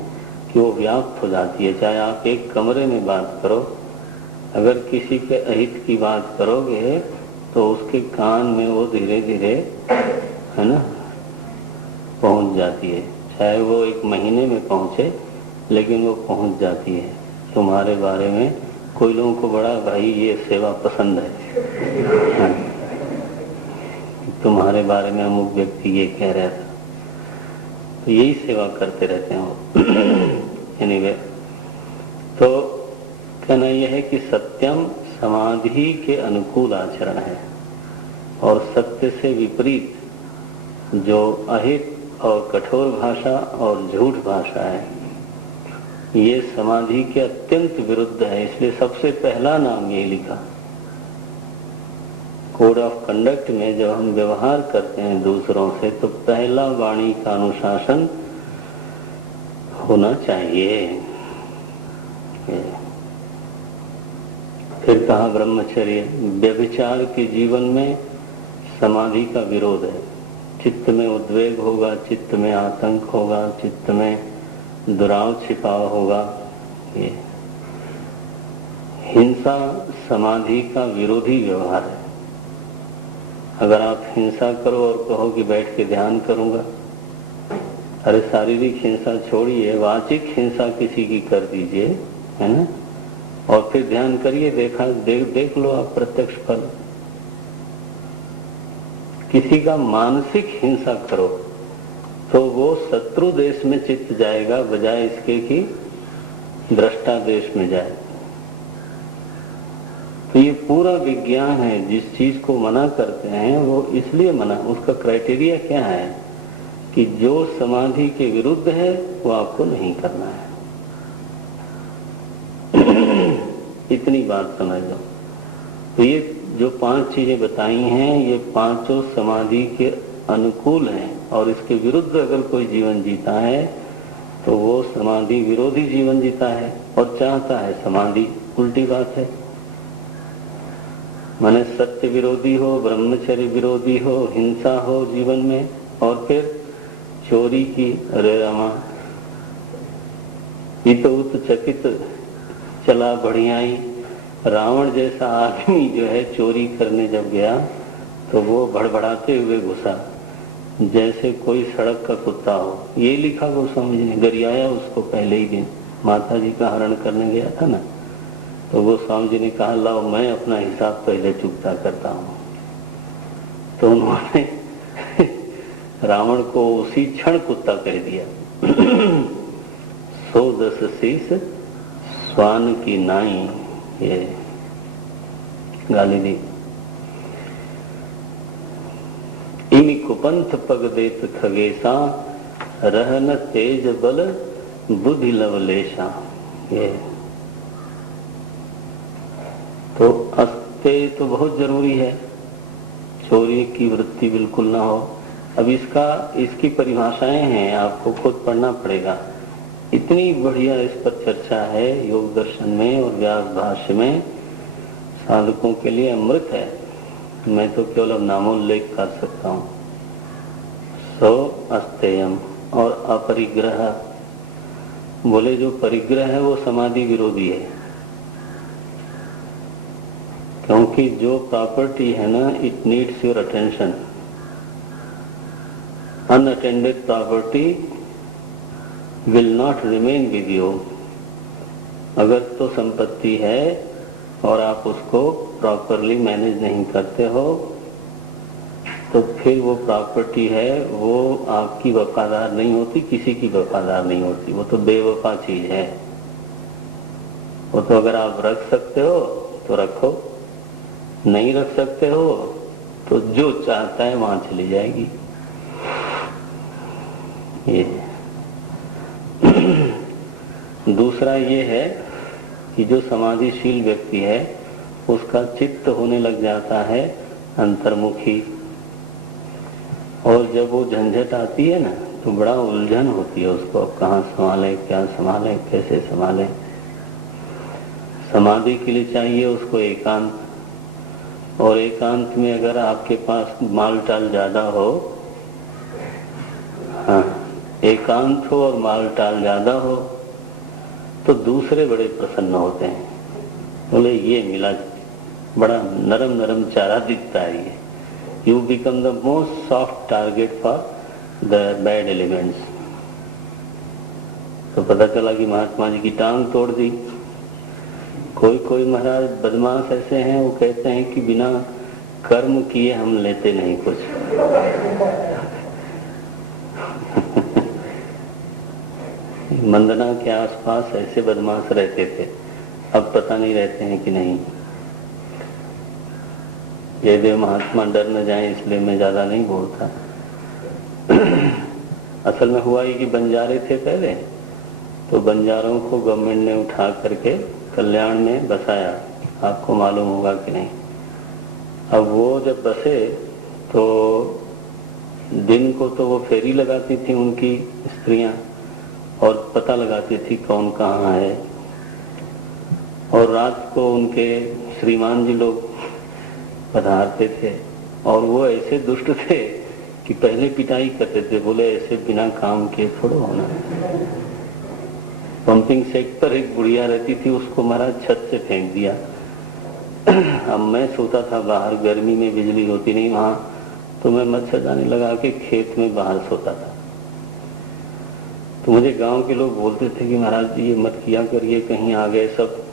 कि वो व्याप्त हो जाती है। चाहे आप एक कमरे में बात करो, अगर किसी के अहित की बात करोगे तो उसके कान में वो धीरे धीरे, है ना, पहुंच जाती है। चाहे वो 1 महीने में पहुंचे, लेकिन वो पहुंच जाती है। तुम्हारे बारे में कोई लोगों को बड़ा भाई ये सेवा पसंद है, तुम्हारे बारे में अमुक व्यक्ति ये कह रहा था, तो यही सेवा करते रहते हैं वो। एनीवे, तो कहना यह है कि सत्यम समाधि के अनुकूल आचरण है, और सत्य से विपरीत जो अहित और कठोर भाषा और झूठ भाषा है, ये समाधि के अत्यंत विरुद्ध है। इसलिए सबसे पहला नाम ये लिखा। कोड ऑफ कंडक्ट में जब हम व्यवहार करते हैं दूसरों से, तो पहला वाणी का अनुशासन होना चाहिए। फिर कहा ब्रह्मचर्य। व्यभिचार के जीवन में समाधि का विरोध है। चित्त में उद्वेग होगा, चित्त में आतंक होगा, चित्त में दुराव छिपाव होगा। ये हिंसा समाधि का विरोधी व्यवहार है। अगर आप हिंसा करो और कहो कि बैठ के ध्यान करूंगा, अरे शारीरिक हिंसा छोड़िए, वाचिक हिंसा किसी की कर दीजिए, है ना, और फिर ध्यान करिए, देख लो आप प्रत्यक्ष फल। किसी का मानसिक हिंसा करो तो वो शत्रु देश में चित्त जाएगा, बजाय इसके कि दृष्टा देश में जाए। तो ये पूरा विज्ञान है। जिस चीज को मना करते हैं वो इसलिए मना, उसका क्राइटेरिया क्या है कि जो समाधि के विरुद्ध है वो आपको नहीं करना है। इतनी बात समझ लो। तो ये जो 5 चीजें बताई हैं, ये पांचों समाधि के अनुकूल हैं, और इसके विरुद्ध अगर कोई जीवन जीता है तो वो समाधि विरोधी जीवन जीता है और चाहता है समाधि। उल्टी बात है। माने सत्य विरोधी हो, ब्रह्मचर्य विरोधी हो, हिंसा हो जीवन में, और फिर चोरी की, अरे रामा, इतोत चकित चला बढ़ियाई। रावण जैसा आदमी जो है चोरी करने जब गया तो वो भड़बड़ाते हुए घुसा, जैसे कोई सड़क का कुत्ता हो। ये लिखा गोस्वामी जी ने, गरियाया उसको पहले ही दिन। माता जी का हरण करने गया था ना, तो गोस्वामी जी ने कहा, लाओ मैं अपना हिसाब पहले चुकता करता हूँ। तो उन्होंने रावण को उसी क्षण कुत्ता कह दिया। 110 शीश स्वान की नाई, ये गाली दी। इमि कुपंथ पग देत खगेशा, रहन तेज बल बुद्धि लवलेशा। ये तो अस्तेय तो बहुत जरूरी है, चोरी की वृत्ति बिल्कुल ना हो। अब इसकी परिभाषाएं हैं, आपको खुद पढ़ना पड़ेगा। इतनी बढ़िया इस पर चर्चा है योग दर्शन में और व्यास भाष्य में, साधकों के लिए अमृत है। मैं तो केवल अब नामोल्लेख कर सकता हूँ। सो अस्तेयम और अपरिग्रह। बोले जो परिग्रह है वो समाधि विरोधी है, क्योंकि जो प्रॉपर्टी है ना, it needs your attention. Unattended property will not remain with you. अगर तो संपत्ति है और आप उसको प्रॉपरली मैनेज नहीं करते हो तो फिर वो प्रॉपर्टी है वो आपकी वफादार नहीं होती, किसी की वफादार नहीं होती, वो तो बेवफा चीज है। वो तो अगर आप रख सकते हो तो रखो, नहीं रख सकते हो तो जो चाहता है वहां चली जाएगी। ये दूसरा ये है कि जो समाधिशील व्यक्ति है उसका चित्त होने लग जाता है अंतर्मुखी, और जब वो झंझट आती है ना तो बड़ा उलझन होती है उसको, अब कहाँ संभाले, क्या संभाले, कैसे संभाले। समाधि के लिए चाहिए उसको एकांत, और एकांत में अगर आपके पास माल टाल ज्यादा हो, हाँ एकांत हो और माल टाल ज्यादा हो तो दूसरे बड़े प्रसन्न होते हैं, बोले ये मिला, बड़ा नरम नरम चारा दिखता है ये। You become the most soft target for the bad elements. तो पता चला कि महात्मा जी की टांग तोड़ दी। कोई महाराज बदमाश ऐसे हैं, वो कहते हैं कि बिना कर्म किए हम लेते नहीं कुछ। मंदना के आसपास ऐसे बदमाश रहते थे, अब पता नहीं रहते हैं कि नहीं। जयदेव महात्मा डर न जाए इसलिए मैं ज्यादा नहीं बोलता। असल में हुआ ही कि बंजारे थे पहले, तो बंजारों को गवर्नमेंट ने उठा करके कल्याण में बसाया, आपको मालूम होगा कि नहीं। अब वो जब बसे तो दिन को तो वो फेरी लगाती थी उनकी स्त्रियां, और पता लगाती थी कौन कहाँ है, और रात को उनके श्रीमान जी लोग पधारते थे, और वो ऐसे दुष्ट थे कि पहले पिटाई करते थे, बोले ऐसे बिना काम के थोड़ा होना। पंपिंग सेट पर एक बुढ़िया रहती थी, उसको महाराज छत से फेंक दिया। अब मैं सोता था बाहर, गर्मी में बिजली होती नहीं वहां, तो मैं मच्छरदानी लगा के खेत में बाहर सोता था। तो मुझे गांव के लोग बोलते थे कि महाराज ये मत किया करिए, कहीं आ गए सब।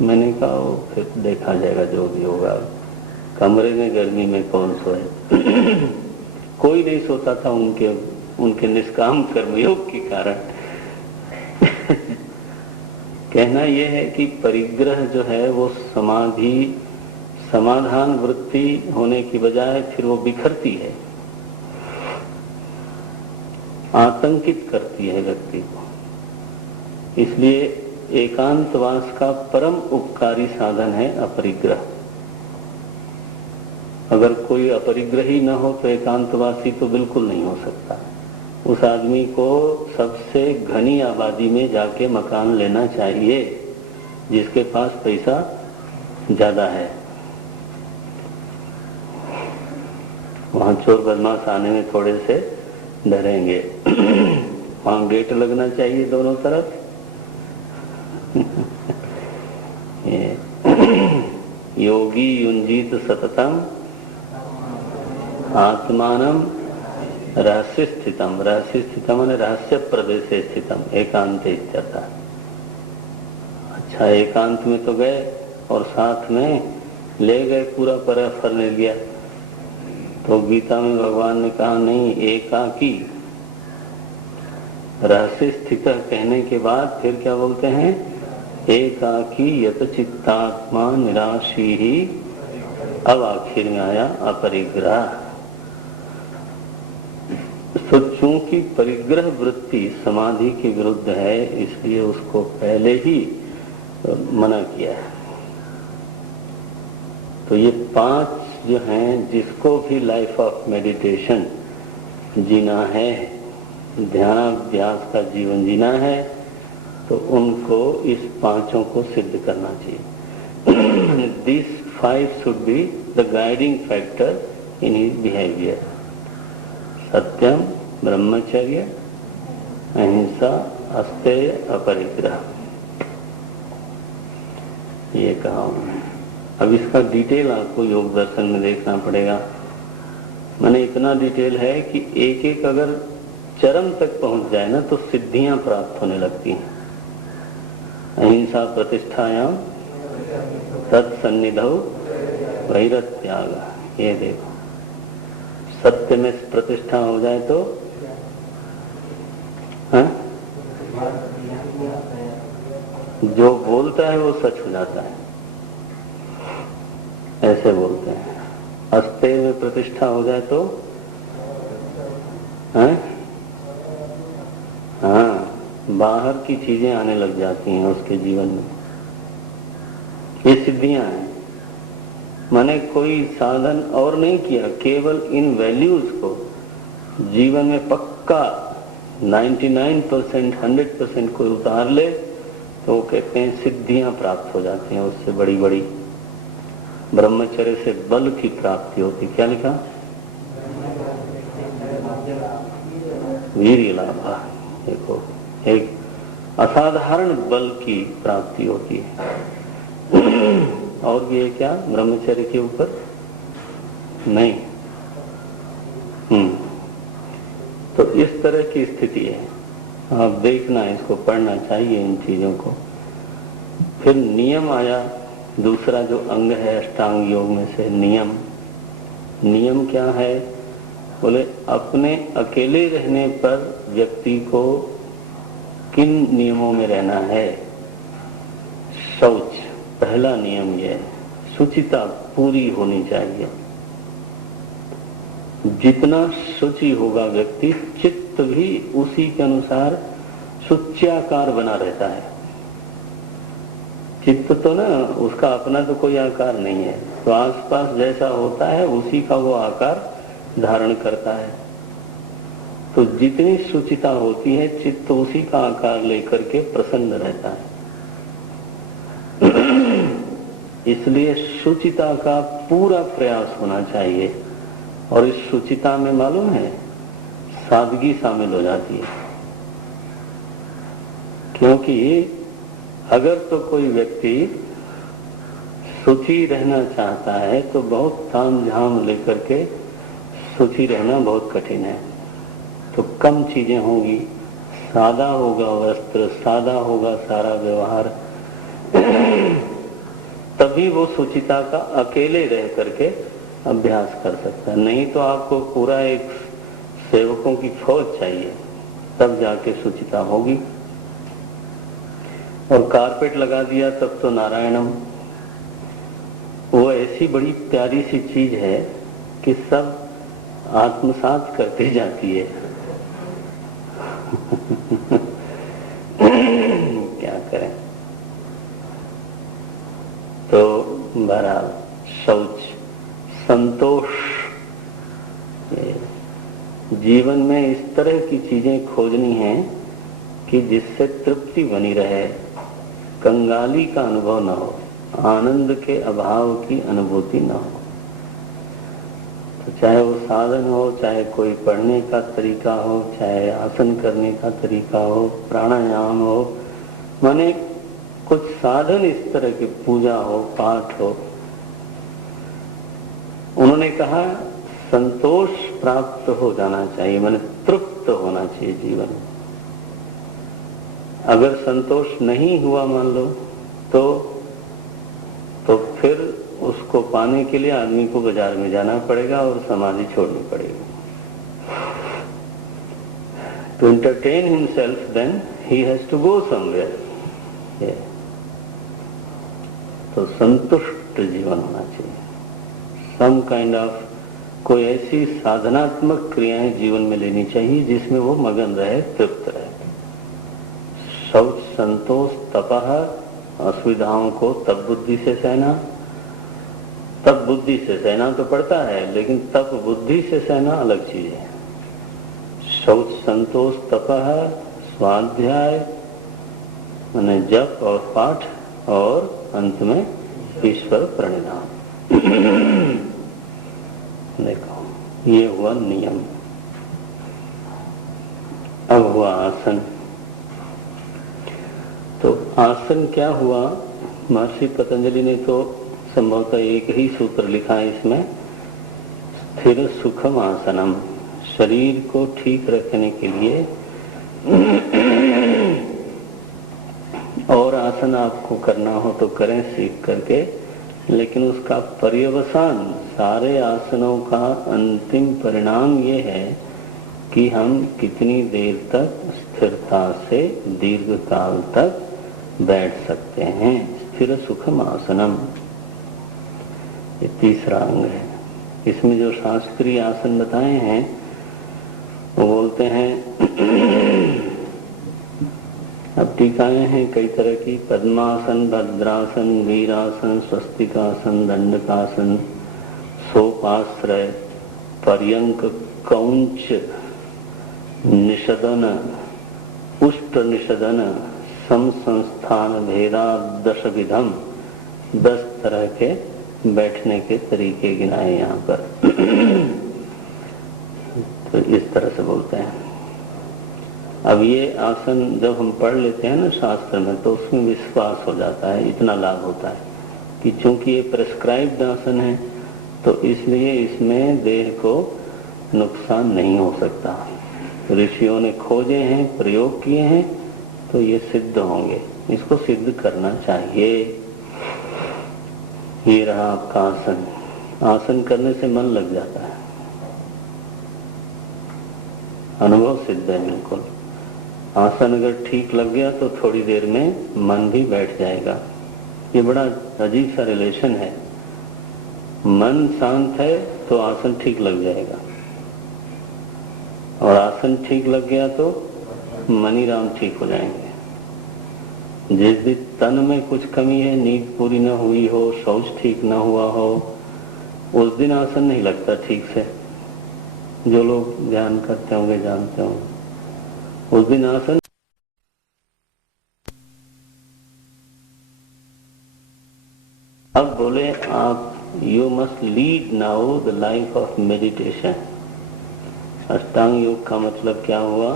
मैंने कहा वो फिर देखा जाएगा जो भी होगा, कमरे में गर्मी में कौन सोए। कोई नहीं सोता था उनके निष्काम कर्मयोग के कारण। कहना यह है कि परिग्रह जो है वो समाधि समाधान वृत्ति होने की बजाय फिर वो बिखरती है, आतंकित करती है व्यक्ति को। इसलिए एकांतवास का परम उपकारी साधन है अपरिग्रह। अगर कोई अपरिग्रही न हो तो एकांतवासी तो बिल्कुल नहीं हो सकता। उस आदमी को सबसे घनी आबादी में जाके मकान लेना चाहिए जिसके पास पैसा ज्यादा है। वहां चोर बदमाश आने में थोड़े से डरेंगे। वहां गेट लगना चाहिए दोनों तरफ। योगी युंजीत सततम आत्मानम रहस्य स्थितम। रहस्य स्थितम माने रहस्य प्रदेशे स्थितम, एकांत इत्यर्थ। अच्छा, एकांत में तो गए और साथ में ले गए पूरा फल ले लिया। तो गीता में भगवान ने कहा नहीं, एकाकी रहस्य स्थित कहने के बाद फिर क्या बोलते हैं, एकाकी यत चित्तात्मा निराशी ही। अब आखिर में आया अपरिग्रह। तो चूंकि परिग्रह वृत्ति समाधि के विरुद्ध है, इसलिए उसको पहले ही मना किया है। तो ये 5 जो हैं, जिसको भी लाइफ ऑफ मेडिटेशन जीना है, ध्यानाभ्यास का जीवन जीना है, तो उनको इस 5 को सिद्ध करना चाहिए। This 5 should be the guiding factor in his behaviour. सत्यम, ब्रह्मचर्य, अहिंसा, अस्तेय, अपरिग्रह, ये कहा उन्होंने। अब इसका डिटेल आपको योग दर्शन में देखना पड़ेगा। मैंने इतना डिटेल है कि एक एक अगर चरम तक पहुंच जाए ना तो सिद्धियां प्राप्त होने लगती हैं। अहिंसा प्रतिष्ठायाम तत्सन्निधौ वैरत त्याग, ये देखो सत्य में प्रतिष्ठा हो जाए तो है? जो बोलता है वो सच हो जाता है, ऐसे बोलते हैं। अस्ते में प्रतिष्ठा हो जाए तो है? हाँ, बाहर की चीजें आने लग जाती हैं उसके जीवन में। ये सिद्धियां हैं। मैंने कोई साधन और नहीं किया, केवल इन वैल्यूज को जीवन में पक्का 99% 100% कोई उतार ले तो वो कहते हैं सिद्धियां प्राप्त हो जाती हैं। उससे बड़ी बड़ी ब्रह्मचर्य से बल की प्राप्ति होती। क्या लिखा? वीर्य लाभा। देखो एक असाधारण बल की प्राप्ति होती है। और भी है क्या ब्रह्मचर्य के ऊपर? नहीं। तो इस तरह की स्थिति है। आप देखना, इसको पढ़ना चाहिए इन चीजों को। फिर नियम आया, दूसरा जो अंग है अष्टांग योग में से नियम। नियम क्या है? बोले अपने अकेले रहने पर व्यक्ति को किन नियमों में रहना है? शौच पहला नियम ये है। शुचिता पूरी होनी चाहिए। जितना शुचि होगा व्यक्ति, चित्त भी उसी के अनुसार शुच्याकार बना रहता है। चित्त तो ना उसका अपना तो कोई आकार नहीं है, तो आसपास जैसा होता है उसी का वो आकार धारण करता है। तो जितनी शुचिता होती है चित्त उसी का आकार लेकर के प्रसन्न रहता है। इसलिए शुचिता का पूरा प्रयास होना चाहिए। और इस शुचिता में मालूम है सादगी शामिल हो जाती है। क्योंकि अगर तो कोई व्यक्ति सुखी रहना चाहता है तो बहुत ताम झाम लेकर के सुखी रहना बहुत कठिन है। तो कम चीजें होंगी, सादा होगा वस्त्र, सादा होगा सारा व्यवहार, तभी वो सुचिता का अकेले रह करके अभ्यास कर सकता है। नहीं तो आपको पूरा एक सेवकों की फौज चाहिए, तब जाके सुचिता होगी। और कारपेट लगा दिया तब तो नारायणम। वो ऐसी बड़ी प्यारी सी चीज है कि सब आत्मसात करते जाती है। क्या करें। तो बहरहाल शौच, संतोष, जीवन में इस तरह की चीजें खोजनी है कि जिससे तृप्ति बनी रहे, कंगाली का अनुभव न हो, आनंद के अभाव की अनुभूति न हो। तो चाहे वो साधन हो, चाहे कोई पढ़ने का तरीका हो, चाहे आसन करने का तरीका हो, प्राणायाम हो, माने कुछ साधन इस तरह की पूजा हो, पाठ हो। उन्होंने कहा संतोष प्राप्त हो जाना चाहिए, माने तृप्त होना चाहिए जीवन में। अगर संतोष नहीं हुआ मान लो तो फिर उसको पाने के लिए आदमी को बाजार में जाना पड़ेगा और समाधि छोड़नी पड़ेगी। To entertain himself, then he has to go somewhere. Yeah. तो संतुष्ट जीवन होना चाहिए। सम काइंड ऑफ कोई ऐसी साधनात्मक क्रियाएं जीवन में लेनी चाहिए जिसमें वो मगन रहे, तृप्त रहे। शौच, संतोष, तपह, असुविधाओं को तप बुद्धि से सहना। तप बुद्धि से सहना तो पड़ता है, लेकिन तप बुद्धि से सहना अलग चीज है। शौच, संतोष, तपह, स्वाध्याय माने जप और पाठ, और अंत में ईश्वर प्रणिधान। देखो ये हुआ नियम। अब हुआ आसन। तो आसन क्या हुआ? महर्षि पतंजलि ने तो संभवतः एक ही सूत्र लिखा है इसमें, स्थिर सुखम आसनम। शरीर को ठीक रखने के लिए और आसन आपको करना हो तो करें सीख करके, लेकिन उसका पर्यवसान, सारे आसनों का अंतिम परिणाम ये है कि हम कितनी देर तक स्थिरता से दीर्घ काल तक बैठ सकते हैं। स्थिर सुखम आसनम, ये तीसरा अंग है। इसमें जो शास्त्रीय आसन बताए हैं वो बोलते हैं, अब टीकाएं हैं कई तरह की, पद्मासन, भद्रासन, वीरासन, स्वस्तिकासन, दंडकासन, सोपाश्रय, पर्यंक, कौंच निषदन, उष्ट निषदन, सम संस्थान भेदा 10 विधम, 10 तरह के बैठने के तरीके गिनाए यहाँ पर। तो इस तरह से बोलते हैं। अब ये आसन जब हम पढ़ लेते हैं ना शास्त्र में, तो उसमें विश्वास हो जाता है, इतना लाभ होता है कि चूंकि ये प्रेस्क्राइब्ड आसन है तो इसलिए इसमें देह को नुकसान नहीं हो सकता। ऋषियों ने खोजे हैं, प्रयोग किए हैं, तो ये सिद्ध होंगे। इसको सिद्ध करना चाहिए। ये रहा आपका आसन। आसन करने से मन लग जाता है, अनुभव सिद्ध है बिल्कुल। आसन अगर ठीक लग गया तो थोड़ी देर में मन भी बैठ जाएगा। ये बड़ा अजीब सा रिलेशन है। मन शांत है तो आसन ठीक लग जाएगा, और आसन ठीक लग गया तो मनीराम ठीक हो जाएंगे। जिस दिन तन में कुछ कमी है, नींद पूरी न हुई हो, शौच ठीक न हुआ हो, उस दिन आसन नहीं लगता ठीक से। जो लोग ध्यान करते होंगे जानते होंगे, उस दिन आसन। अब बोले आप, you must lead now the life of meditation. अष्टांग योग का मतलब क्या हुआ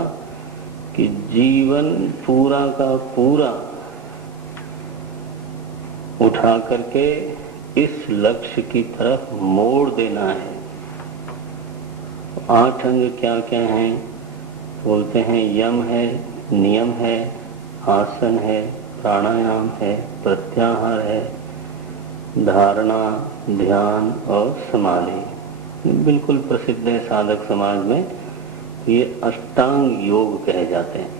कि जीवन पूरा का पूरा उठा करके इस लक्ष्य की तरफ मोड़ देना है। 8 अंग क्या क्या हैं बोलते हैं? यम है, नियम है, आसन है, प्राणायाम है, प्रत्याहार है, धारणा, ध्यान और समाधि। बिल्कुल प्रसिद्ध है साधक समाज में, ये अष्टांग योग कहे जाते हैं।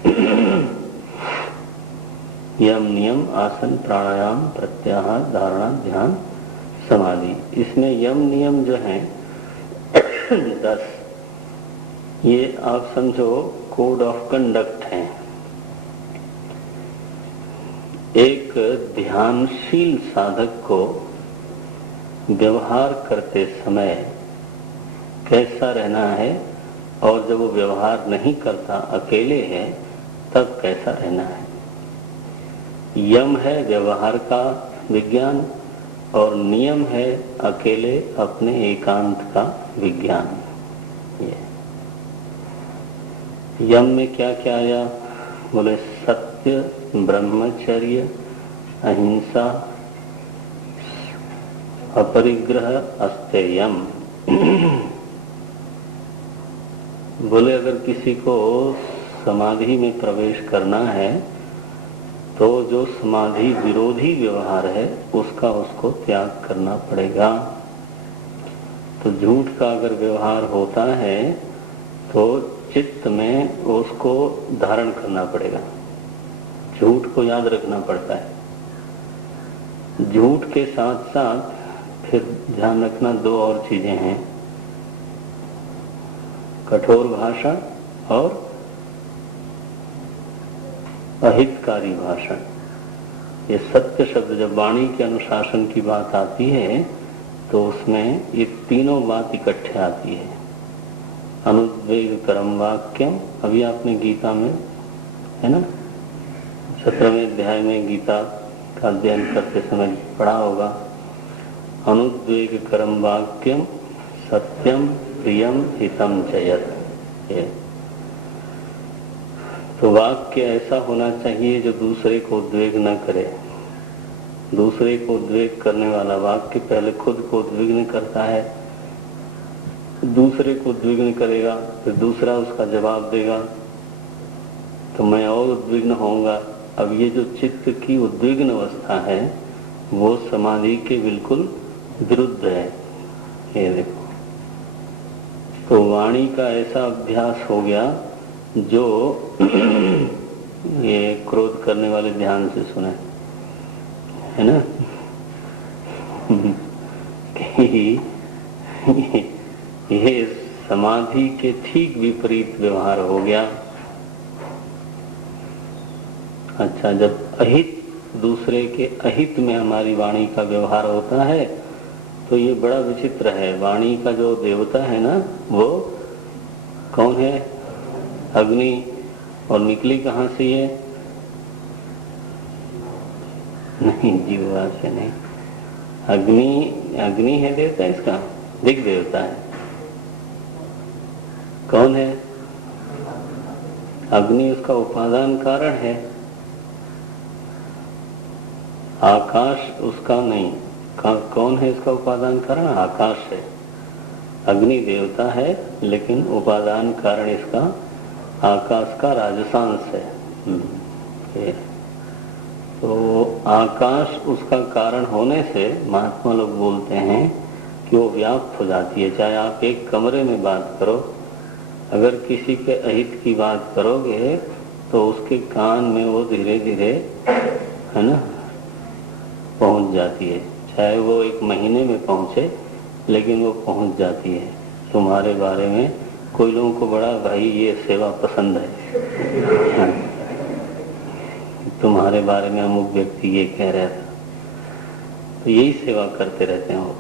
यम, नियम, आसन, प्राणायाम, प्रत्याहार, धारणा, ध्यान, समाधि। इसमें यम नियम जो है 10, ये आप समझो कोड ऑफ कंडक्ट है। एक ध्यानशील साधक को व्यवहार करते समय कैसा रहना है, और जब वो व्यवहार नहीं करता, अकेले है, तब कैसा रहना है। यम है व्यवहार का विज्ञान, और नियम है अकेले अपने एकांत का विज्ञान। ये यम में क्या क्या आया? बोले सत्य, ब्रह्मचर्य, अहिंसा, अपरिग्रह, अस्तेयम। बोले अगर किसी को समाधि में प्रवेश करना है तो जो समाधि विरोधी व्यवहार है उसका उसको त्याग करना पड़ेगा। तो झूठ का अगर व्यवहार होता है तो चित्त में उसको धारण करना पड़ेगा, झूठ को याद रखना पड़ता है। झूठ के साथ साथ फिर ध्यान रखना 2 और चीजें हैं, कठोर भाषा और अहितकारी भाषण। ये सत्य शब्द जब वाणी के अनुशासन की बात आती है तो उसमें ये तीनों बात इकट्ठे आती है। अनुद्वेग करम वाक्यम, अभी आपने गीता में है ना 17वें अध्याय में गीता का अध्ययन करते समय पढ़ा होगा। अनुद्वेग करम वाक्यम सत्यम प्रियम हितम चयत। तो वाक्य ऐसा होना चाहिए जो दूसरे को उद्वेग न करे। दूसरे को उद्वेग करने वाला वाक्य पहले खुद को उद्विग्न करता है, दूसरे को उद्विग्न करेगा, फिर दूसरा उसका जवाब देगा तो मैं और उद्विग्न होऊंगा। अब ये जो चित्त की उद्विग्न अवस्था है वो समाधि के बिल्कुल विरुद्ध है। ये देखो, तो वाणी का ऐसा अभ्यास हो गया जो ये क्रोध करने वाले ध्यान से सुने, है ना, कि ये समाधि के ठीक विपरीत व्यवहार हो गया। अच्छा, जब अहित दूसरे के अहित में हमारी वाणी का व्यवहार होता है तो ये बड़ा विचित्र है। वाणी का जो देवता है ना, वो कौन है? अग्नि। और निकली कहाँ से ये? नहीं, जीवा से नहीं। अग्नि है देवता, इसका दिग देवता है। कौन है? अग्नि उसका उपादान कारण है। आकाश उसका नहीं। कौन है इसका उपादान कारण? आकाश है। अग्नि देवता है लेकिन उपादान कारण इसका आकाश का राजसांश है। तो आकाश उसका कारण होने से महात्मा लोग बोलते हैं कि वो व्याप्त हो जाती है। चाहे आप एक कमरे में बात करो, अगर किसी के अहित की बात करोगे तो उसके कान में वो धीरे धीरे, है ना, पहुंच जाती है। चाहे वो 1 महीने में पहुंचे, लेकिन वो पहुंच जाती है। तुम्हारे बारे में कोई लोगों को बड़ा भाई ये सेवा पसंद है, तुम्हारे बारे में अमुक व्यक्ति ये कह रहा था, तो यही सेवा करते रहते हैं वो।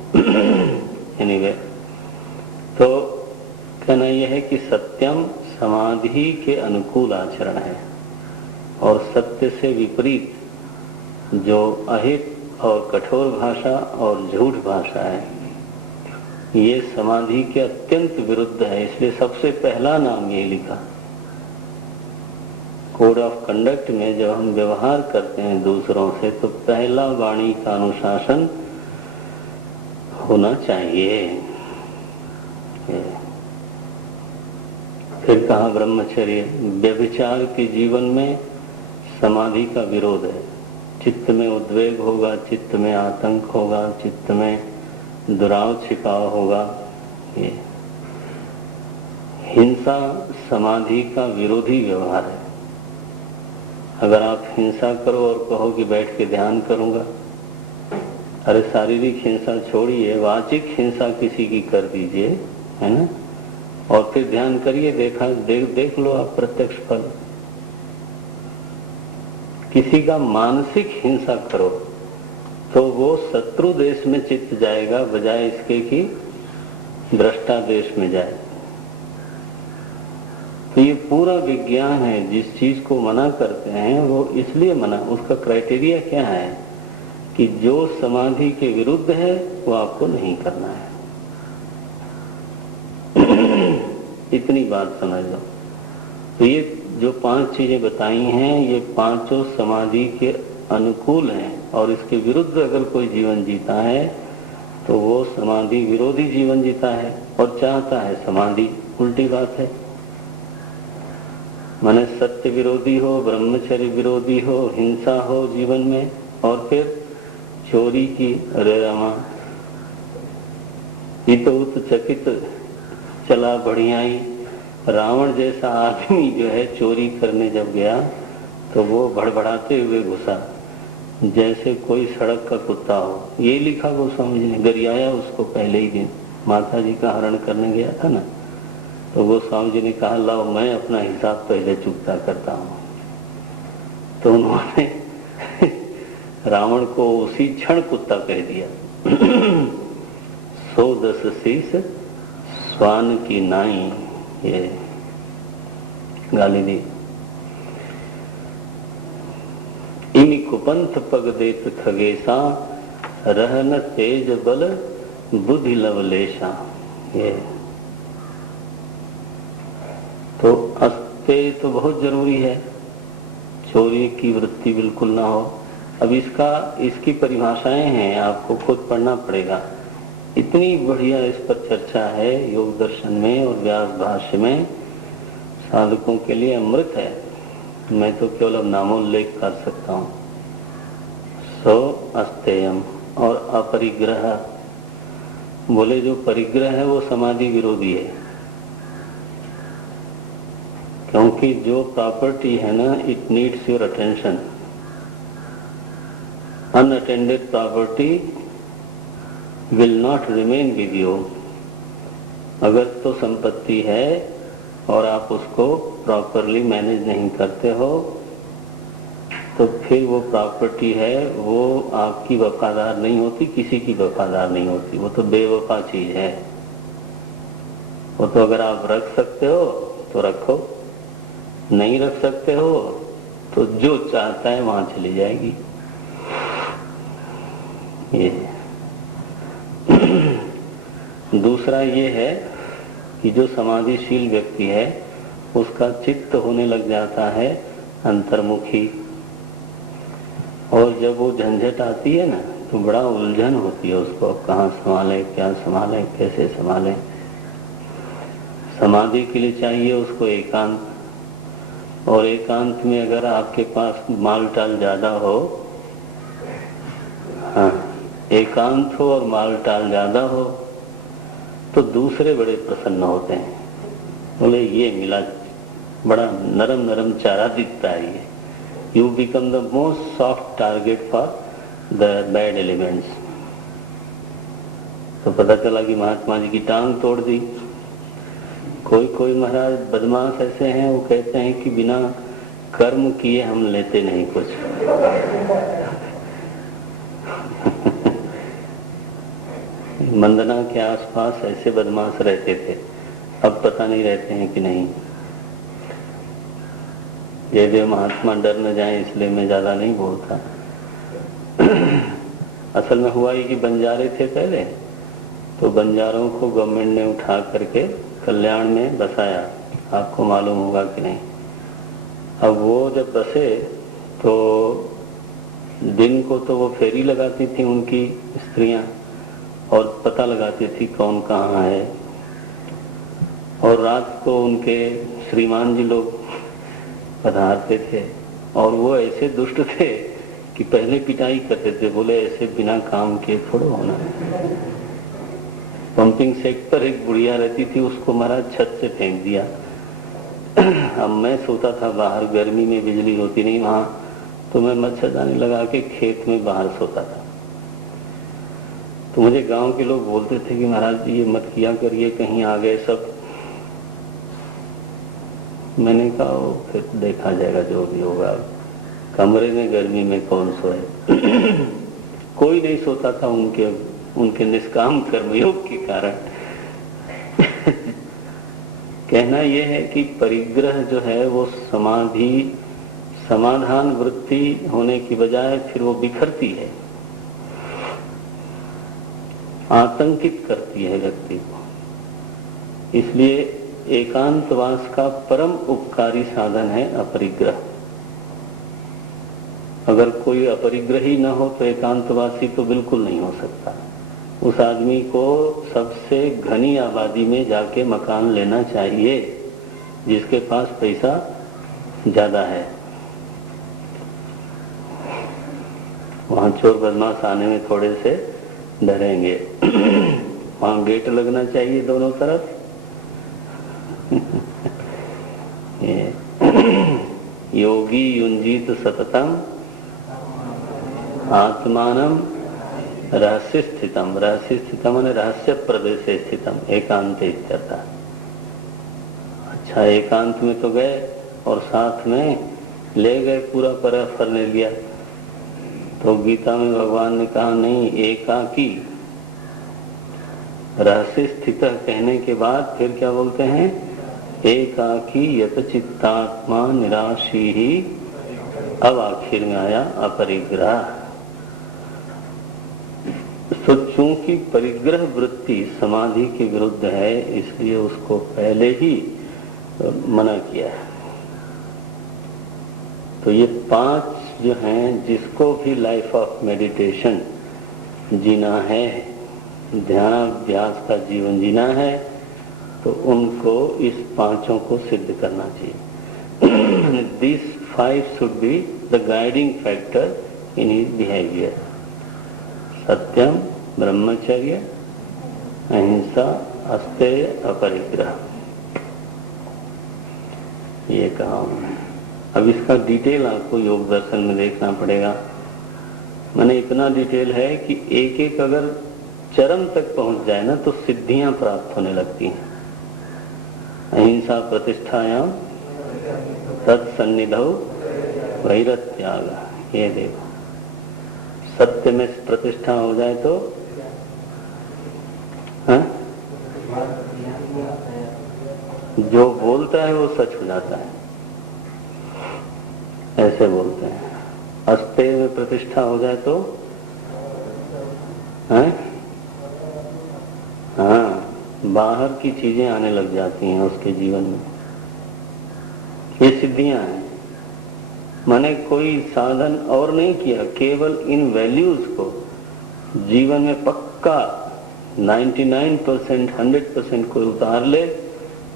एनीवे, तो कहना यह है कि सत्यम समाधि के अनुकूल आचरण है और सत्य से विपरीत जो अहित और कठोर भाषा और झूठ भाषा है, ये समाधि के अत्यंत विरुद्ध है। इसलिए सबसे पहला नाम ये लिखा। कोड ऑफ कंडक्ट में जब हम व्यवहार करते हैं दूसरों से, तो पहला वाणी का अनुशासन होना चाहिए। फिर कहा ब्रह्मचर्य। व्यभिचार के जीवन में समाधि का विरोध है। चित्त में उद्वेग होगा, चित्त में आतंक होगा, चित्त में दुराव छिपाव होगा। ये हिंसा समाधि का विरोधी व्यवहार है। अगर आप हिंसा करो और कहो कि बैठ के ध्यान करूंगा, अरे शारीरिक हिंसा छोड़िए, वाचिक हिंसा किसी की कर दीजिए, है ना, और फिर ध्यान करिए, देख लो आप प्रत्यक्ष फल। किसी का मानसिक हिंसा करो तो वो शत्रु देश में चित्त जाएगा, बजाय इसके कि दृष्टा देश में जाए। तो ये पूरा विज्ञान है। जिस चीज को मना करते हैं वो इसलिए मना, उसका क्राइटेरिया क्या है कि जो समाधि के विरुद्ध है वो आपको नहीं करना है। इतनी बात समझ लो। तो ये जो 5 चीजें बताई हैं, ये पांचों समाधि के अनुकूल हैं, और इसके विरुद्ध अगर कोई जीवन जीता है तो वो समाधि विरोधी जीवन जीता है और चाहता है समाधि। उल्टी बात है। माने सत्य विरोधी हो, ब्रह्मचर्य विरोधी हो, हिंसा हो जीवन में, और फिर चोरी की, अरे रामा, इतोत चकित चला बढ़ियाई। रावण जैसा आदमी जो है चोरी करने जब गया तो वो भड़बड़ाते हुए घुसा जैसे कोई सड़क का कुत्ता हो। ये लिखा गोस्वामी जी ने, गरियाया उसको पहले ही दिन। माता जी का हरण करने गया था ना, तो गोस्वामी जी ने कहा लाओ मैं अपना हिसाब पहले चुकता करता हूँ। तो उन्होंने रावण को उसी क्षण कुत्ता कह दिया। 110 शीश स्वान की नाई, ये गाली दी। इमी कुपंथ पग देत खगेशा, रहन तेज बल बुद्धि लवलेशा। ये तो अस्तेय तो बहुत जरूरी है, चोरी की वृत्ति बिल्कुल ना हो। अब इसकी परिभाषाएं हैं, आपको खुद पढ़ना पड़ेगा। इतनी बढ़िया इस पर चर्चा है योग दर्शन में और व्यास भाष्य में, साधकों के लिए अमृत है। मैं तो केवल अब नामोल्लेख कर सकता हूँ। सो अस्तेयम। और अपरिग्रह, बोले जो परिग्रह है वो समाधि विरोधी है, क्योंकि जो प्रॉपर्टी है ना, it needs your attention. Unattended property will not remain with you. अगर तो संपत्ति है और आप उसको प्रॉपरली मैनेज नहीं करते हो तो फिर वो प्रॉपर्टी है, वो आपकी वफादार नहीं होती, किसी की वफादार नहीं होती, वो तो बेवफा चीज है। वो तो अगर आप रख सकते हो तो रखो, नहीं रख सकते हो तो जो चाहता है वहां चली जाएगी। ये दूसरा ये है कि जो समाधिशील व्यक्ति है उसका चित्त होने लग जाता है अंतर्मुखी, और जब वो झंझट आती है ना तो बड़ा उलझन होती है उसको, कहाँ संभाले, क्या संभाले, कैसे संभाले। समाधि के लिए चाहिए उसको एकांत, और एकांत में अगर आपके पास माल टाल ज्यादा हो, हाँ, एकांत हो और माल टाल ज्यादा हो तो दूसरे बड़े प्रसन्न होते हैं, बोले ये मिला, बड़ा नरम नरम चारा दिखता है ये। You become the most soft target for the bad elements. तो पता चला कि महात्मा जी की टांग तोड़ दी। कोई कोई महाराज बदमाश ऐसे हैं, वो कहते हैं कि बिना कर्म किए हम लेते नहीं कुछ। मंदना के आसपास ऐसे बदमाश रहते थे, अब पता नहीं रहते हैं कि नहीं। जयदेव महात्मा डर न जाए इसलिए मैं ज्यादा नहीं बोलता। असल में हुआ ही कि बंजारे थे पहले, तो बंजारों को गवर्नमेंट ने उठा करके कल्याण में बसाया, आपको मालूम होगा कि नहीं। अब वो जब बसे तो दिन को तो वो फेरी लगाती थी उनकी स्त्रियां, और पता लगाती थी कौन कहाँ है, और रात को उनके श्रीमान जी लोग पधारते थे, और वो ऐसे दुष्ट थे कि पहले पिटाई करते थे, बोले ऐसे बिना काम किए थोड़ा होना। पंपिंग सेट पर एक बुढ़िया रहती थी, उसको महाराज छत से फेंक दिया। अब मैं सोता था बाहर, गर्मी में बिजली होती नहीं वहां, तो मैं मच्छरदानी लगा के खेत में बाहर सोता था। तो मुझे गांव के लोग बोलते थे कि महाराज जी ये मत किया करिए, कहीं आ गए सब। मैंने कहा फिर देखा जाएगा जो भी होगा, कमरे में गर्मी में कौन सोए। कोई नहीं सोता था उनके निष्काम कर्मयोग के कारण। कहना यह है कि परिग्रह जो है वो समाधान वृत्ति होने की बजाय फिर वो बिखरती है, आतंकित करती है व्यक्ति को। इसलिए एकांतवास का परम उपकारी साधन है अपरिग्रह। अगर कोई अपरिग्रही न हो तो एकांतवासी तो बिल्कुल नहीं हो सकता। उस आदमी को सबसे घनी आबादी में जाके मकान लेना चाहिए जिसके पास पैसा ज्यादा है। वहां चोर बदमाश आने में थोड़े से डरेंगे। वहां गेट लगना चाहिए दोनों तरफ। योगी युंजीत सततम आत्मानम रहस्य स्थितम। रहस्य स्थितम माने रहस्य प्रदेशे स्थितम, एकांत इत्यर्थ। अच्छा, एकांत में तो गए और साथ में ले गए पूरा परफर ले लिया। तो गीता में भगवान ने कहा नहीं, एकाकी रहस्य स्थित कहने के बाद फिर क्या बोलते हैं, एकाकी यत चित्तात्मा निराशी ही। अब आखिर में आया अपरिग्रह। तो चूंकि परिग्रह वृत्ति समाधि के विरुद्ध है, इसलिए उसको पहले ही मना किया है। तो ये 5 जो हैं, जिसको भी लाइफ ऑफ मेडिटेशन जीना है, ध्यानाभ्यास का जीवन जीना है, तो उनको इस 5 को सिद्ध करना चाहिए। These 5 should be the guiding factor in his behavior. Satyam, brahmacharya, अहिंसा, अस्तेय, अपरिग्रह, ये कहा उन्होंने। अब इसका डिटेल आपको योग दर्शन में देखना पड़ेगा। मैंने इतना डिटेल है कि एक एक अगर चरम तक पहुंच जाए ना तो सिद्धियां प्राप्त होने लगती हैं। अहिंसा प्रतिष्ठायाम तत्सन्निधौ वैरत्याग, ये देखो, सत्य में प्रतिष्ठा हो जाए तो हाँ? जो बोलता है वो सच हो जाता है, ऐसे बोलते हैं। अस्तेय में प्रतिष्ठा हो जाए तो हाँ, बाहर की चीजें आने लग जाती हैं उसके जीवन में। ये सिद्धियां हैं। मैंने कोई साधन और नहीं किया, केवल इन वैल्यूज को जीवन में पक्का 99% 100% कोई उतार ले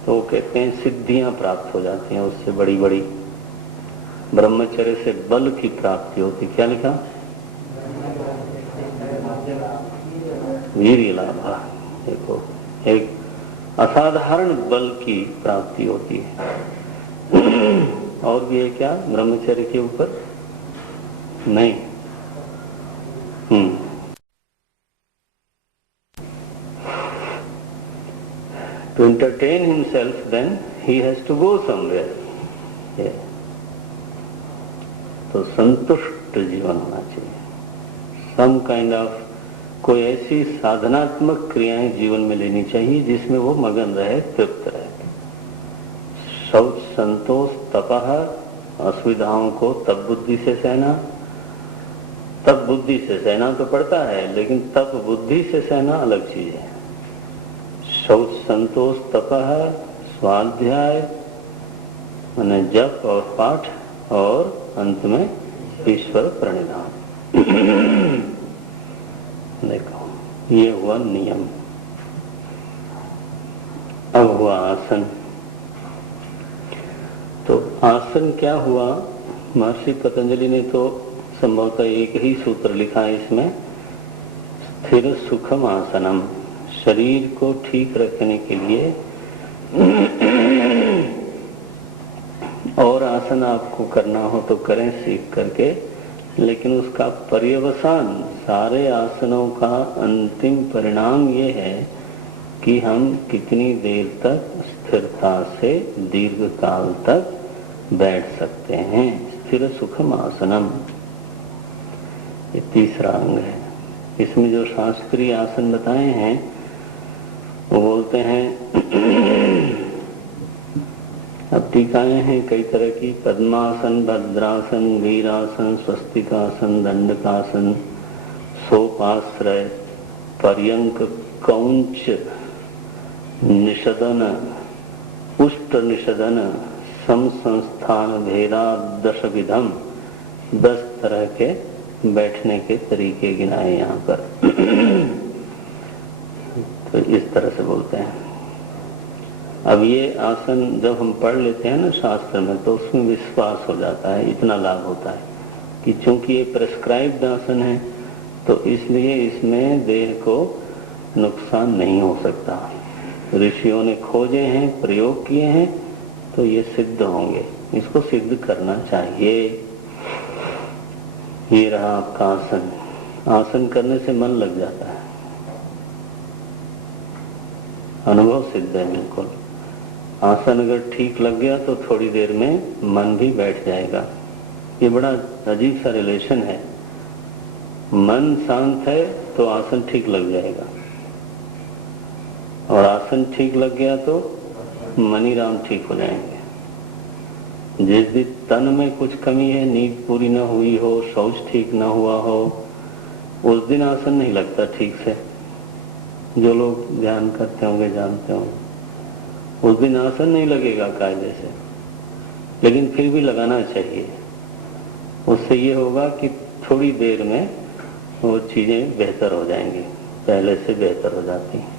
तो वो कहते हैं सिद्धियां प्राप्त हो जाती हैं। उससे बड़ी बड़ी ब्रह्मचर्य से बल की प्राप्ति होती। क्या लिखा? वीर्य लाभा। देखो, एक असाधारण बल की प्राप्ति होती है। और भी है क्या ब्रह्मचर्य के ऊपर? नहीं। To entertain himself, then he has to go somewhere. Yeah. तो संतुष्ट जीवन होना चाहिए। सम काइंड ऑफ कोई ऐसी साधनात्मक क्रियाएं जीवन में लेनी चाहिए जिसमें वो मगन रहे, तृप्त रहे। शौच, संतोष, तपह, असुविधाओं को तप बुद्धि से सहना। तप बुद्धि से सहना तो पड़ता है, लेकिन तप बुद्धि से सहना अलग चीज है। शौच, संतोष, तपह, स्वाध्याय माने जप और पाठ, और अंत में ईश्वर प्रणिधान। देखो, ये हुआ नियम। अब हुआ आसन। तो आसन क्या हुआ? महर्षि पतंजलि ने तो संभवतः एक ही सूत्र लिखा है इसमें, स्थिर सुखम आसनम। शरीर को ठीक रखने के लिए और आसन आपको करना हो तो करें सीख करके, लेकिन उसका पर्यवसान, सारे आसनों का अंतिम परिणाम ये है कि हम कितनी देर तक स्थिरता से दीर्घ काल तक बैठ सकते हैं। स्थिर सुखम आसनम, ये तीसरा अंग है। इसमें जो शास्त्रीय आसन बताए हैं वो बोलते हैं, अब टीकाएं हैं कई तरह की। पद्मासन, भद्रासन, वीरासन, स्वस्तिकासन, दंडकासन, सोपाश्रय, पर्यंक, कौंच निषदन, उष्ट निषदन, सम संस्थान भेदा 10 विधम। 10 तरह के बैठने के तरीके गिनाए यहाँ पर। तो इस तरह से बोलते हैं। अब ये आसन जब हम पढ़ लेते हैं ना शास्त्र में, तो उसमें विश्वास हो जाता है। इतना लाभ होता है कि चूंकि ये प्रेस्क्राइब्ड आसन है तो इसलिए इसमें देह को नुकसान नहीं हो सकता। ऋषियों ने खोजे हैं, प्रयोग किए हैं, तो ये सिद्ध होंगे। इसको सिद्ध करना चाहिए। ये रहा आपका आसन। आसन करने से मन लग जाता है, अनुभव सिद्ध है बिल्कुल। आसन अगर ठीक लग गया तो थोड़ी देर में मन भी बैठ जाएगा। ये बड़ा अजीब सा रिलेशन है। मन शांत है तो आसन ठीक लग जाएगा, और आसन ठीक लग गया तो मनीराम ठीक हो जाएंगे। जिस दिन तन में कुछ कमी है, नींद पूरी न हुई हो, शौच ठीक न हुआ हो, उस दिन आसन नहीं लगता ठीक से। जो लोग ध्यान करते होंगे जानते होंगे, उस दिन आसन नहीं लगेगा कायदे से, लेकिन फिर भी लगाना चाहिए। उससे ये होगा कि थोड़ी देर में वो चीजें बेहतर हो जाएंगी, पहले से बेहतर हो जाती हैं।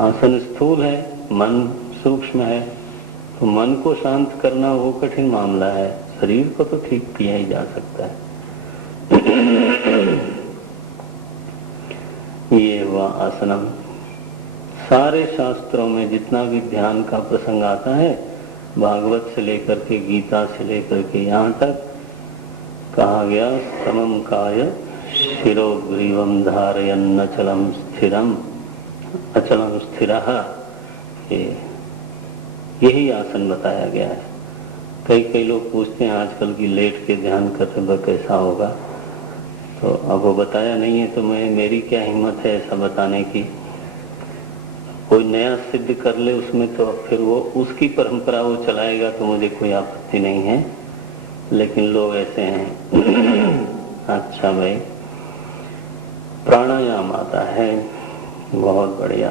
आसन स्थूल है, मन सूक्ष्म है, तो मन को शांत करना वो कठिन मामला है। शरीर को तो ठीक किया ही जा सकता है, ये हुआ आसनम। सारे शास्त्रों में जितना भी ध्यान का प्रसंग आता है, भागवत से लेकर के गीता से लेकर के यहाँ तक कहा गया, समम काय शिरो ग्रीवम धारयन् अचलम स्थिरम अचलम स्थिरः, यही आसन बताया गया है। कई लोग पूछते हैं आजकल की लेट के ध्यान करने पर कैसा होगा, तो अब वो बताया नहीं है तो मेरी क्या हिम्मत है ऐसा बताने की। कोई नया सिद्ध कर ले उसमें तो अब फिर वो उसकी परंपरा वो चलाएगा तो मुझे कोई आपत्ति नहीं है, लेकिन लोग ऐसे हैं। अच्छा भाई, प्राणायाम आता है, बहुत बढ़िया।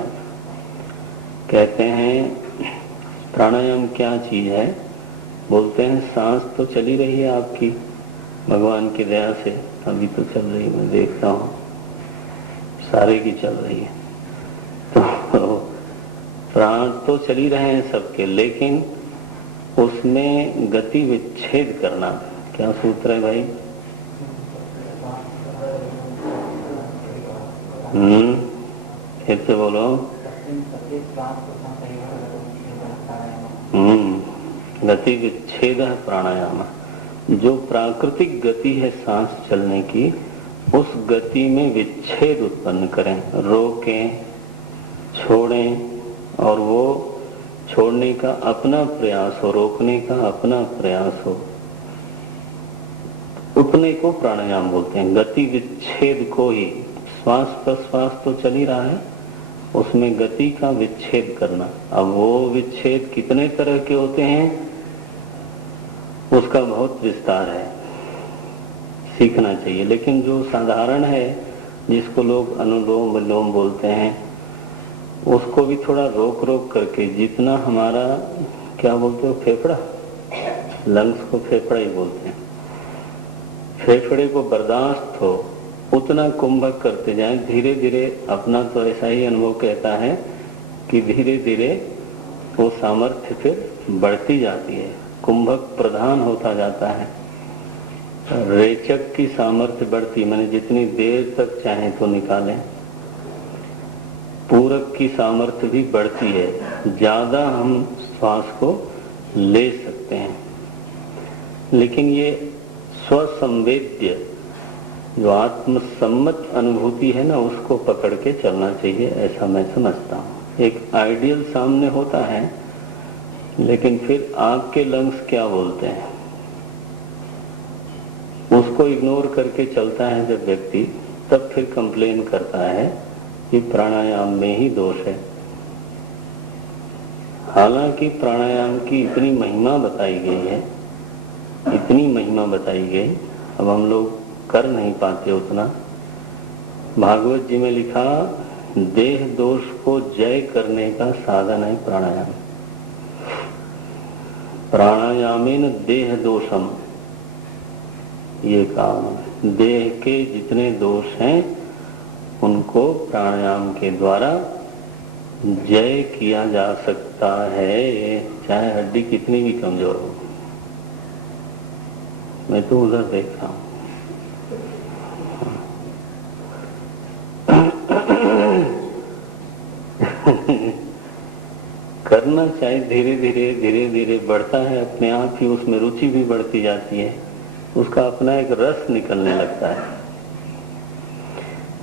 कहते हैं प्राणायाम क्या चीज है, बोलते हैं सांस तो चली रही है आपकी भगवान की दया से, अभी तो चल रही, मैं देखता हूँ सारे की चल रही है, तो प्राण तो चली रहे हैं सबके, लेकिन उसमें गति विच्छेद करना क्या सूत्र है भाई? फिर से बोलो। गति विच्छेद है प्राणायाम। जो प्राकृतिक गति है सांस चलने की, उस गति में विच्छेद उत्पन्न करें, रोकें, छोड़ें, और वो छोड़ने का अपना प्रयास हो, रोकने का अपना प्रयास हो, उतने को प्राणायाम बोलते हैं। गति विच्छेद को ही, श्वास प्रश्वास तो चल ही रहा है, उसमें गति का विच्छेद करना। अब वो विच्छेद कितने तरह के होते हैं उसका बहुत विस्तार है, सीखना चाहिए। लेकिन जो साधारण है, जिसको लोग अनुलोम विलोम बोलते हैं, उसको भी थोड़ा रोक रोक करके, जितना हमारा क्या बोलते हो फेफड़ा, लंग्स को फेफड़ा ही बोलते हैं, फेफड़े को बर्दाश्त हो उतना कुंभक करते जाएं धीरे धीरे। अपना तो ऐसा ही अनुभव कहता है कि धीरे धीरे वो सामर्थ्य फिर बढ़ती जाती है, कुंभक प्रधान होता जाता है, रेचक की सामर्थ्य बढ़ती, मैंने जितनी देर तक चाहे तो निकालें। पूरक की सामर्थ्य भी बढ़ती है, ज्यादा हम श्वास को ले सकते हैं। लेकिन ये स्वसंवेद्य जो आत्मसम्मत अनुभूति है ना, उसको पकड़ के चलना चाहिए, ऐसा मैं समझता हूँ। एक आइडियल सामने होता है, लेकिन फिर आपके लंग्स क्या बोलते हैं उसको इग्नोर करके चलता है जब व्यक्ति, तब फिर कंप्लेन करता है कि प्राणायाम में ही दोष है। हालांकि प्राणायाम की इतनी महिमा बताई गई है, इतनी महिमा बताई गई, अब हम लोग कर नहीं पाते उतना। भागवत जी में लिखा, देह दोष को जय करने का साधन है प्राणायाम। प्राणायामेन देह दोषम, ये काम, देह के जितने दोष हैं उनको प्राणायाम के द्वारा जय किया जा सकता है, चाहे हड्डी कितनी भी कमजोर हो। मैं तो उधर देख रहा हूं। करना चाहिए, धीरे धीरे धीरे धीरे बढ़ता है, अपने आप ही उसमें रुचि भी बढ़ती जाती है, उसका अपना एक रस निकलने लगता है।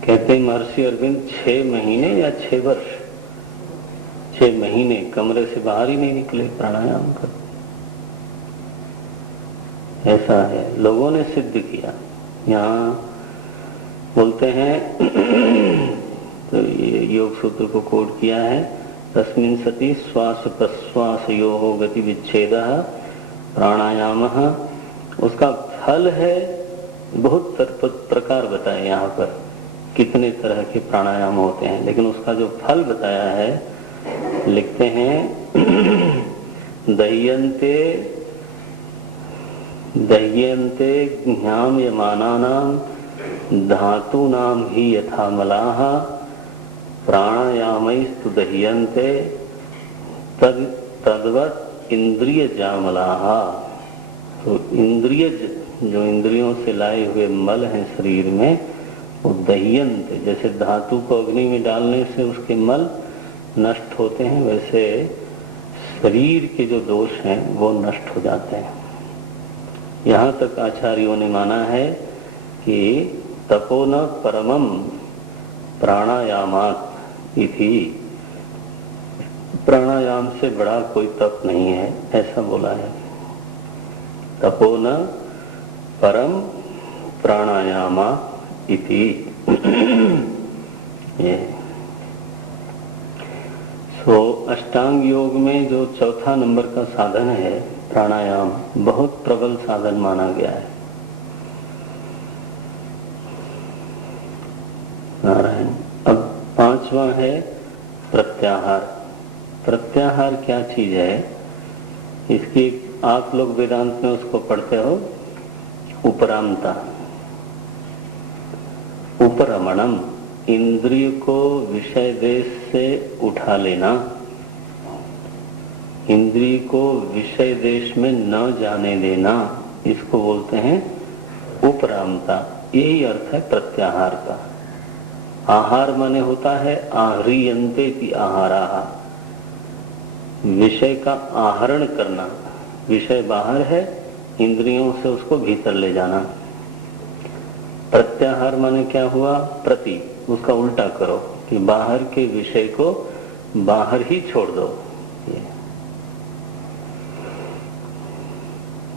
कहते हैं महर्षि अरविंद 6 महीने या 6 वर्ष, 6 महीने कमरे से बाहर ही नहीं निकले प्राणायाम कर। ऐसा है, लोगों ने सिद्ध किया। यहाँ बोलते हैं तो ये योग सूत्र को कोट किया है, तस्मिन् सति श्वास प्रश्वास योः गति विच्छेदः प्राणायामः। उसका फल है, बहुत प्रकार बताए यहाँ पर, कितने तरह के प्राणायाम होते हैं, लेकिन उसका जो फल बताया है, लिखते हैं दह्यन्ते दह्यन्ते ज्ञाम यमानानां धातूनां हि यथा मलाः प्राणायामैस्तु दह्यन्ते तद्वत् इंद्रिय जामलाः। तो इंद्रिय जो इंद्रियों से लाए हुए मल हैं शरीर में, वो दह्यंत, जैसे धातु को अग्नि में डालने से उसके मल नष्ट होते हैं, वैसे शरीर के जो दोष हैं वो नष्ट हो जाते हैं। यहाँ तक आचार्यों ने माना है कि तपो न परमम प्राणायामात् इति, प्राणायाम से बड़ा कोई तप नहीं है, ऐसा बोला है। तपो न परम प्राणायामा इति। ये अष्टांग योग में जो चौथा नंबर का साधन है प्राणायाम, बहुत प्रबल साधन माना गया है। नारायण। अब पांचवा है प्रत्याहार। प्रत्याहार क्या चीज है? इसकी आप लोग वेदांत में उसको पढ़ते हो उपरामता, उपरमणम, इंद्रिय को विषय देश से उठा लेना, इंद्रिय को विषय देश में न जाने देना, इसको बोलते हैं उपरामता। यही अर्थ है प्रत्याहार का। आहार माने होता है आहरियन्ते की आहाराः, विषय का आहरण करना। विषय बाहर है, इंद्रियों से उसको भीतर ले जाना। प्रत्याहार माने क्या हुआ? प्रति, उसका उल्टा करो कि बाहर के विषय को बाहर ही छोड़ दो।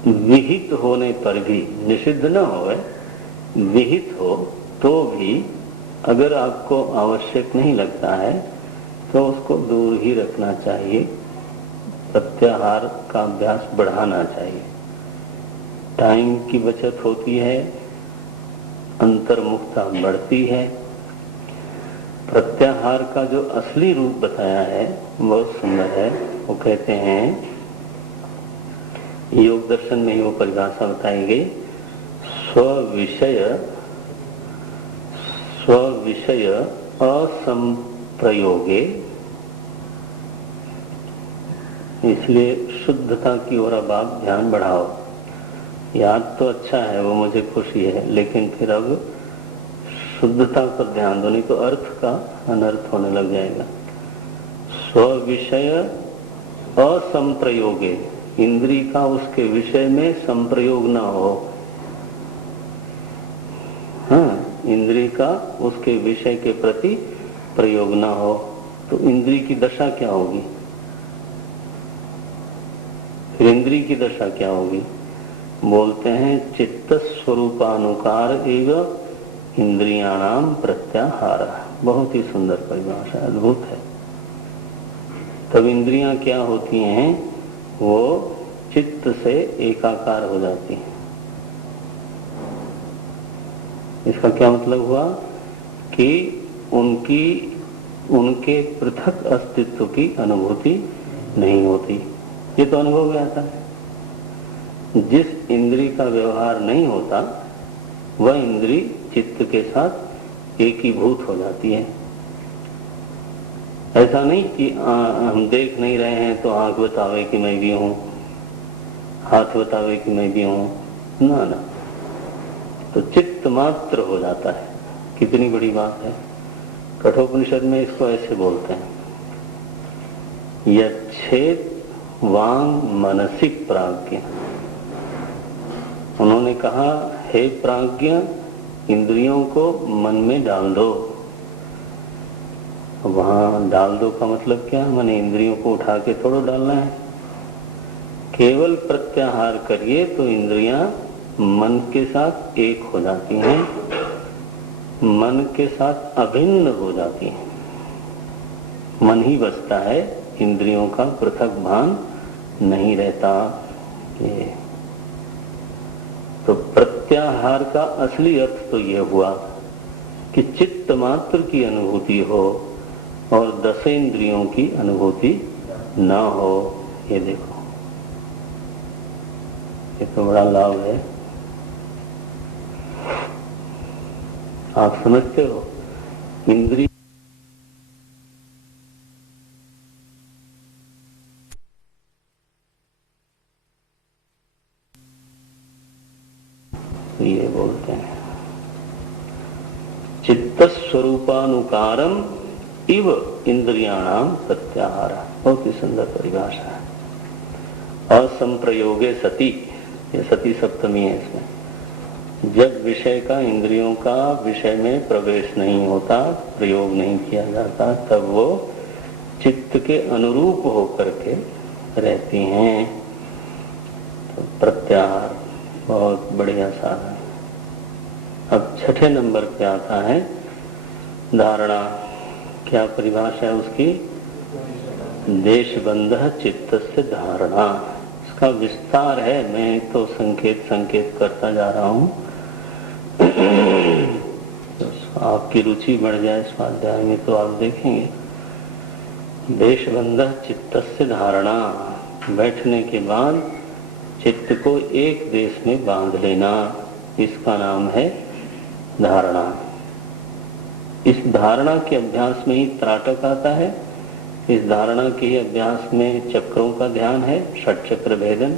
विहित होने पर भी, निषिद्ध न हो, विहित हो तो भी अगर आपको आवश्यक नहीं लगता है तो उसको दूर ही रखना चाहिए। प्रत्याहार का अभ्यास बढ़ाना चाहिए। टाइम की बचत होती है, अंतर्मुखता बढ़ती है। प्रत्याहार का जो असली रूप बताया है बहुत सुंदर है। वो कहते हैं, योग दर्शन में ही वो परिभाषा बताई गई, स्व विषय असंप्रयोगे। इसलिए शुद्धता की ओर अब आप ध्यान बढ़ाओ। याद तो अच्छा है, वो मुझे खुशी है, लेकिन फिर अब शुद्धता पर ध्यान दो, नहीं तो अर्थ का अनर्थ होने लग जाएगा। स्व विषय असंप्रयोगे, इंद्री का उसके विषय में संप्रयोग ना हो। हाँ, इंद्री का उसके विषय के प्रति प्रयोग ना हो तो इंद्री की दशा क्या होगी? फिर इंद्री की दशा क्या होगी? बोलते हैं चित्त स्वरूपानुकार एवं इंद्रियाणाम प्रत्याहार। बहुत ही सुंदर परिभाषा, अद्भुत है। तब इंद्रियां क्या होती हैं? वो चित्त से एकाकार हो जाती हैं। इसका क्या मतलब हुआ कि उनके पृथक अस्तित्व की अनुभूति नहीं होती। ये तो अनुभव में आता है। जिस इंद्री का व्यवहार नहीं होता वह इंद्री चित्त के साथ एकीभूत हो जाती है। ऐसा नहीं कि हम देख नहीं रहे हैं तो आंख बतावे कि मैं भी हूं, हाथ बतावे कि मैं भी हूं, ना ना, तो चित्त मात्र हो जाता है। कितनी बड़ी बात है। कठोपनिषद में इसको ऐसे बोलते हैं, यच्छेद वांग मनसिक प्राज्ञ। उन्होंने कहा, हे प्राज्ञ, इंद्रियों को मन में डाल दो। वहां डाल दो का मतलब क्या? माने इंद्रियों को उठा के थोड़ा डालना है। केवल प्रत्याहार करिए तो इंद्रियां मन के साथ एक हो जाती हैं, मन के साथ अभिन्न हो जाती हैं। मन ही बचता है, इंद्रियों का पृथक भान नहीं रहता। ये तो प्रत्याहार का असली अर्थ तो यह हुआ कि चित्त मात्र की अनुभूति हो और दशेंद्रियों की अनुभूति न हो। ये देखो, ये तो बड़ा लाभ है। आप समझते हो? इंद्रिय ये बोलते हैं चित्त स्वरूपानुकारम इव इंद्रियाणाम प्रत्याहार। बहुत ही सुंदर परिभाषा है। असंप्रयोगे सती, ये सती सप्तमी है इसमें। जब विषय का, इंद्रियों का विषय में प्रवेश नहीं होता, प्रयोग नहीं किया जाता, तब वो चित्त के अनुरूप होकर के रहती हैं। तो प्रत्याहार बहुत बढ़िया साधन। अब छठे नंबर पे आता है धारणा। क्या परिभाषा है उसकी? देशबंध चित्तस्य धारणा। इसका विस्तार है, मैं तो संकेत करता जा रहा हूं। तो आपकी रुचि बढ़ जाए स्वाध्याय में तो आप देखेंगे। देशबंध चित्तस्य धारणा, बैठने के बाद चित्त को एक देश में बांध लेना, इसका नाम है धारणा। इस धारणा के अभ्यास में ही त्राटक आता है। इस धारणा के ही अभ्यास में चक्रों का ध्यान है, षट चक्र भेदन।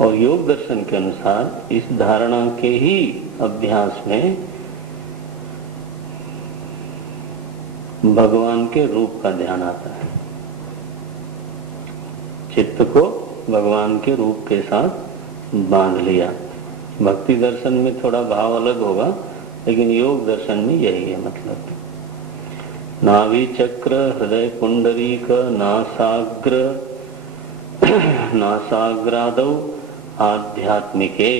और योग दर्शन के अनुसार इस धारणा के ही अभ्यास में भगवान के रूप का ध्यान आता है। चित्त को भगवान के रूप के साथ बांध लिया। भक्ति दर्शन में थोड़ा भाव अलग होगा, लेकिन योग दर्शन में यही है मतलब। नाभि चक्र, हृदय पुंडरीक, नासाग्रादौ आध्यात्मिके,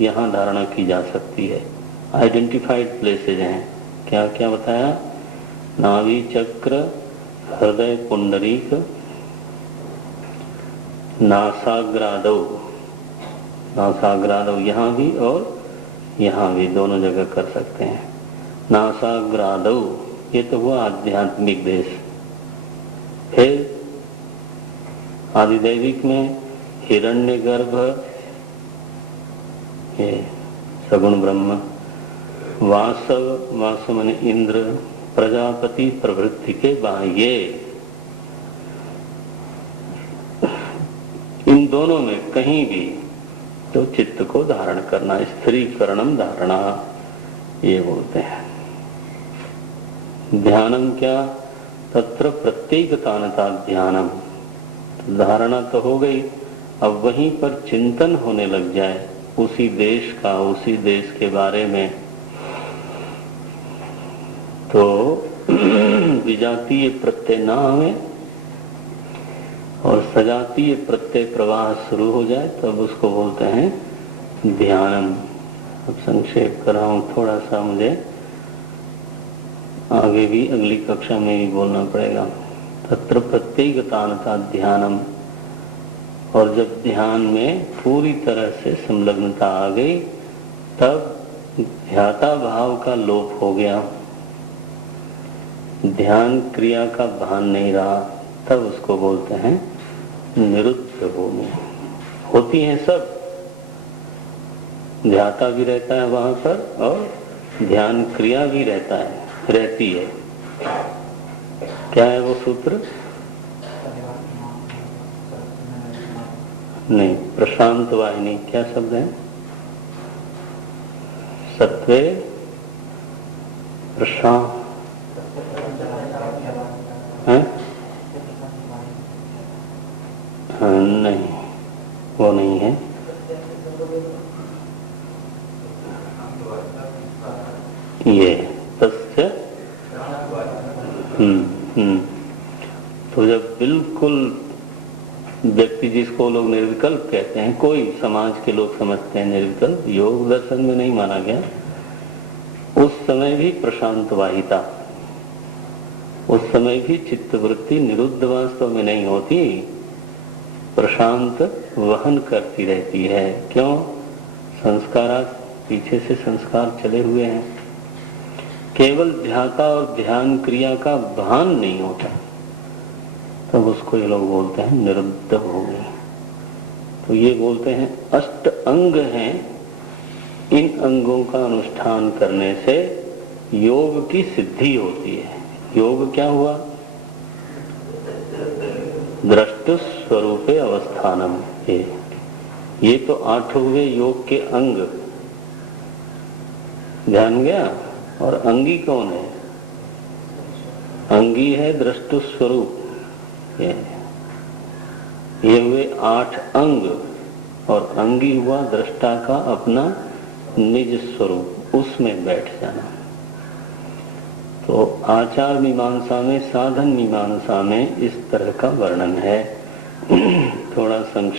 यहाँ धारणा की जा सकती है। आइडेंटिफाइड प्लेसेज हैं। क्या क्या बताया? नाभि चक्र, हृदय पुंडरीक, नासाग्रादौ यहाँ भी और यहाँ भी, दोनों जगह कर सकते हैं। नासाग्रादौ, ये तो हुआ आध्यात्मिक देश। फिर आदिदैविक में हिरण्यगर्भ, ये सगुण ब्रह्म, वासव माने इंद्र, प्रजापति प्रवृत्ति के बाह्य, इन दोनों में कहीं भी तो चित्त को धारण करना, स्थिरीकरणम धारणा, ये बोलते हैं। ध्यानम क्या? तत्र प्रत्येकतानता ध्यानम। धारणा तो हो गई, अब वहीं पर चिंतन होने लग जाए उसी देश का, उसी देश के बारे में, तो विजातीय प्रत्यय ना आवे और सजातीय प्रत्यय प्रवाह शुरू हो जाए, तब उसको बोलते हैं ध्यानम। अब संक्षेप कर रहा हूं थोड़ा सा, मुझे आगे भी अगली कक्षा में भी बोलना पड़ेगा। तत्र प्रत्येकतानता ध्यानम। और जब ध्यान में पूरी तरह से संलग्नता आ गई, तब ध्याता भाव का लोप हो गया, ध्यान क्रिया का भान नहीं रहा, तब उसको बोलते हैं निरुद्ध भूमि। होती हैं सब, ध्याता भी रहता है वहां पर और ध्यान क्रिया भी रहती है। क्या है वो सूत्र? नहीं, प्रशांत वाहिनी क्या शब्द है? सत्वे प्रशांत है? नहीं, वो नहीं है। ये तस्य तो जब बिल्कुल व्यक्ति, जिसको लोग निर्विकल्प कहते हैं, कोई समाज के लोग समझते हैं निर्विकल्प, योग दर्शन में नहीं माना गया, उस समय भी प्रशांत वाहिता, उस समय भी चित्तवृत्ति निरुद्ध वास्तव में नहीं होती, प्रशांत वहन करती रहती है। क्यों? संस्कारा, पीछे से संस्कार चले हुए हैं। केवल ध्याता और ध्यान क्रिया का भान नहीं होता, तब उसको ये लोग बोलते हैं निरुद्ध भूमि। तो ये बोलते हैं अष्ट अंग हैं, इन अंगों का अनुष्ठान करने से योग की सिद्धि होती है। योग क्या हुआ? दृष्ट स्वरूपे अवस्थानम। ये तो 8 हुए योग के अंग, ध्यान गया। और अंगी कौन है? अंगी है दृष्टु स्वरूप। ये हुए 8 अंग और अंगी हुआ दृष्टा का अपना निज स्वरूप, उसमें बैठ जाना। तो आचार मीमांसा में, साधन मीमांसा में इस तरह का वर्णन है। थोड़ा संक्षेप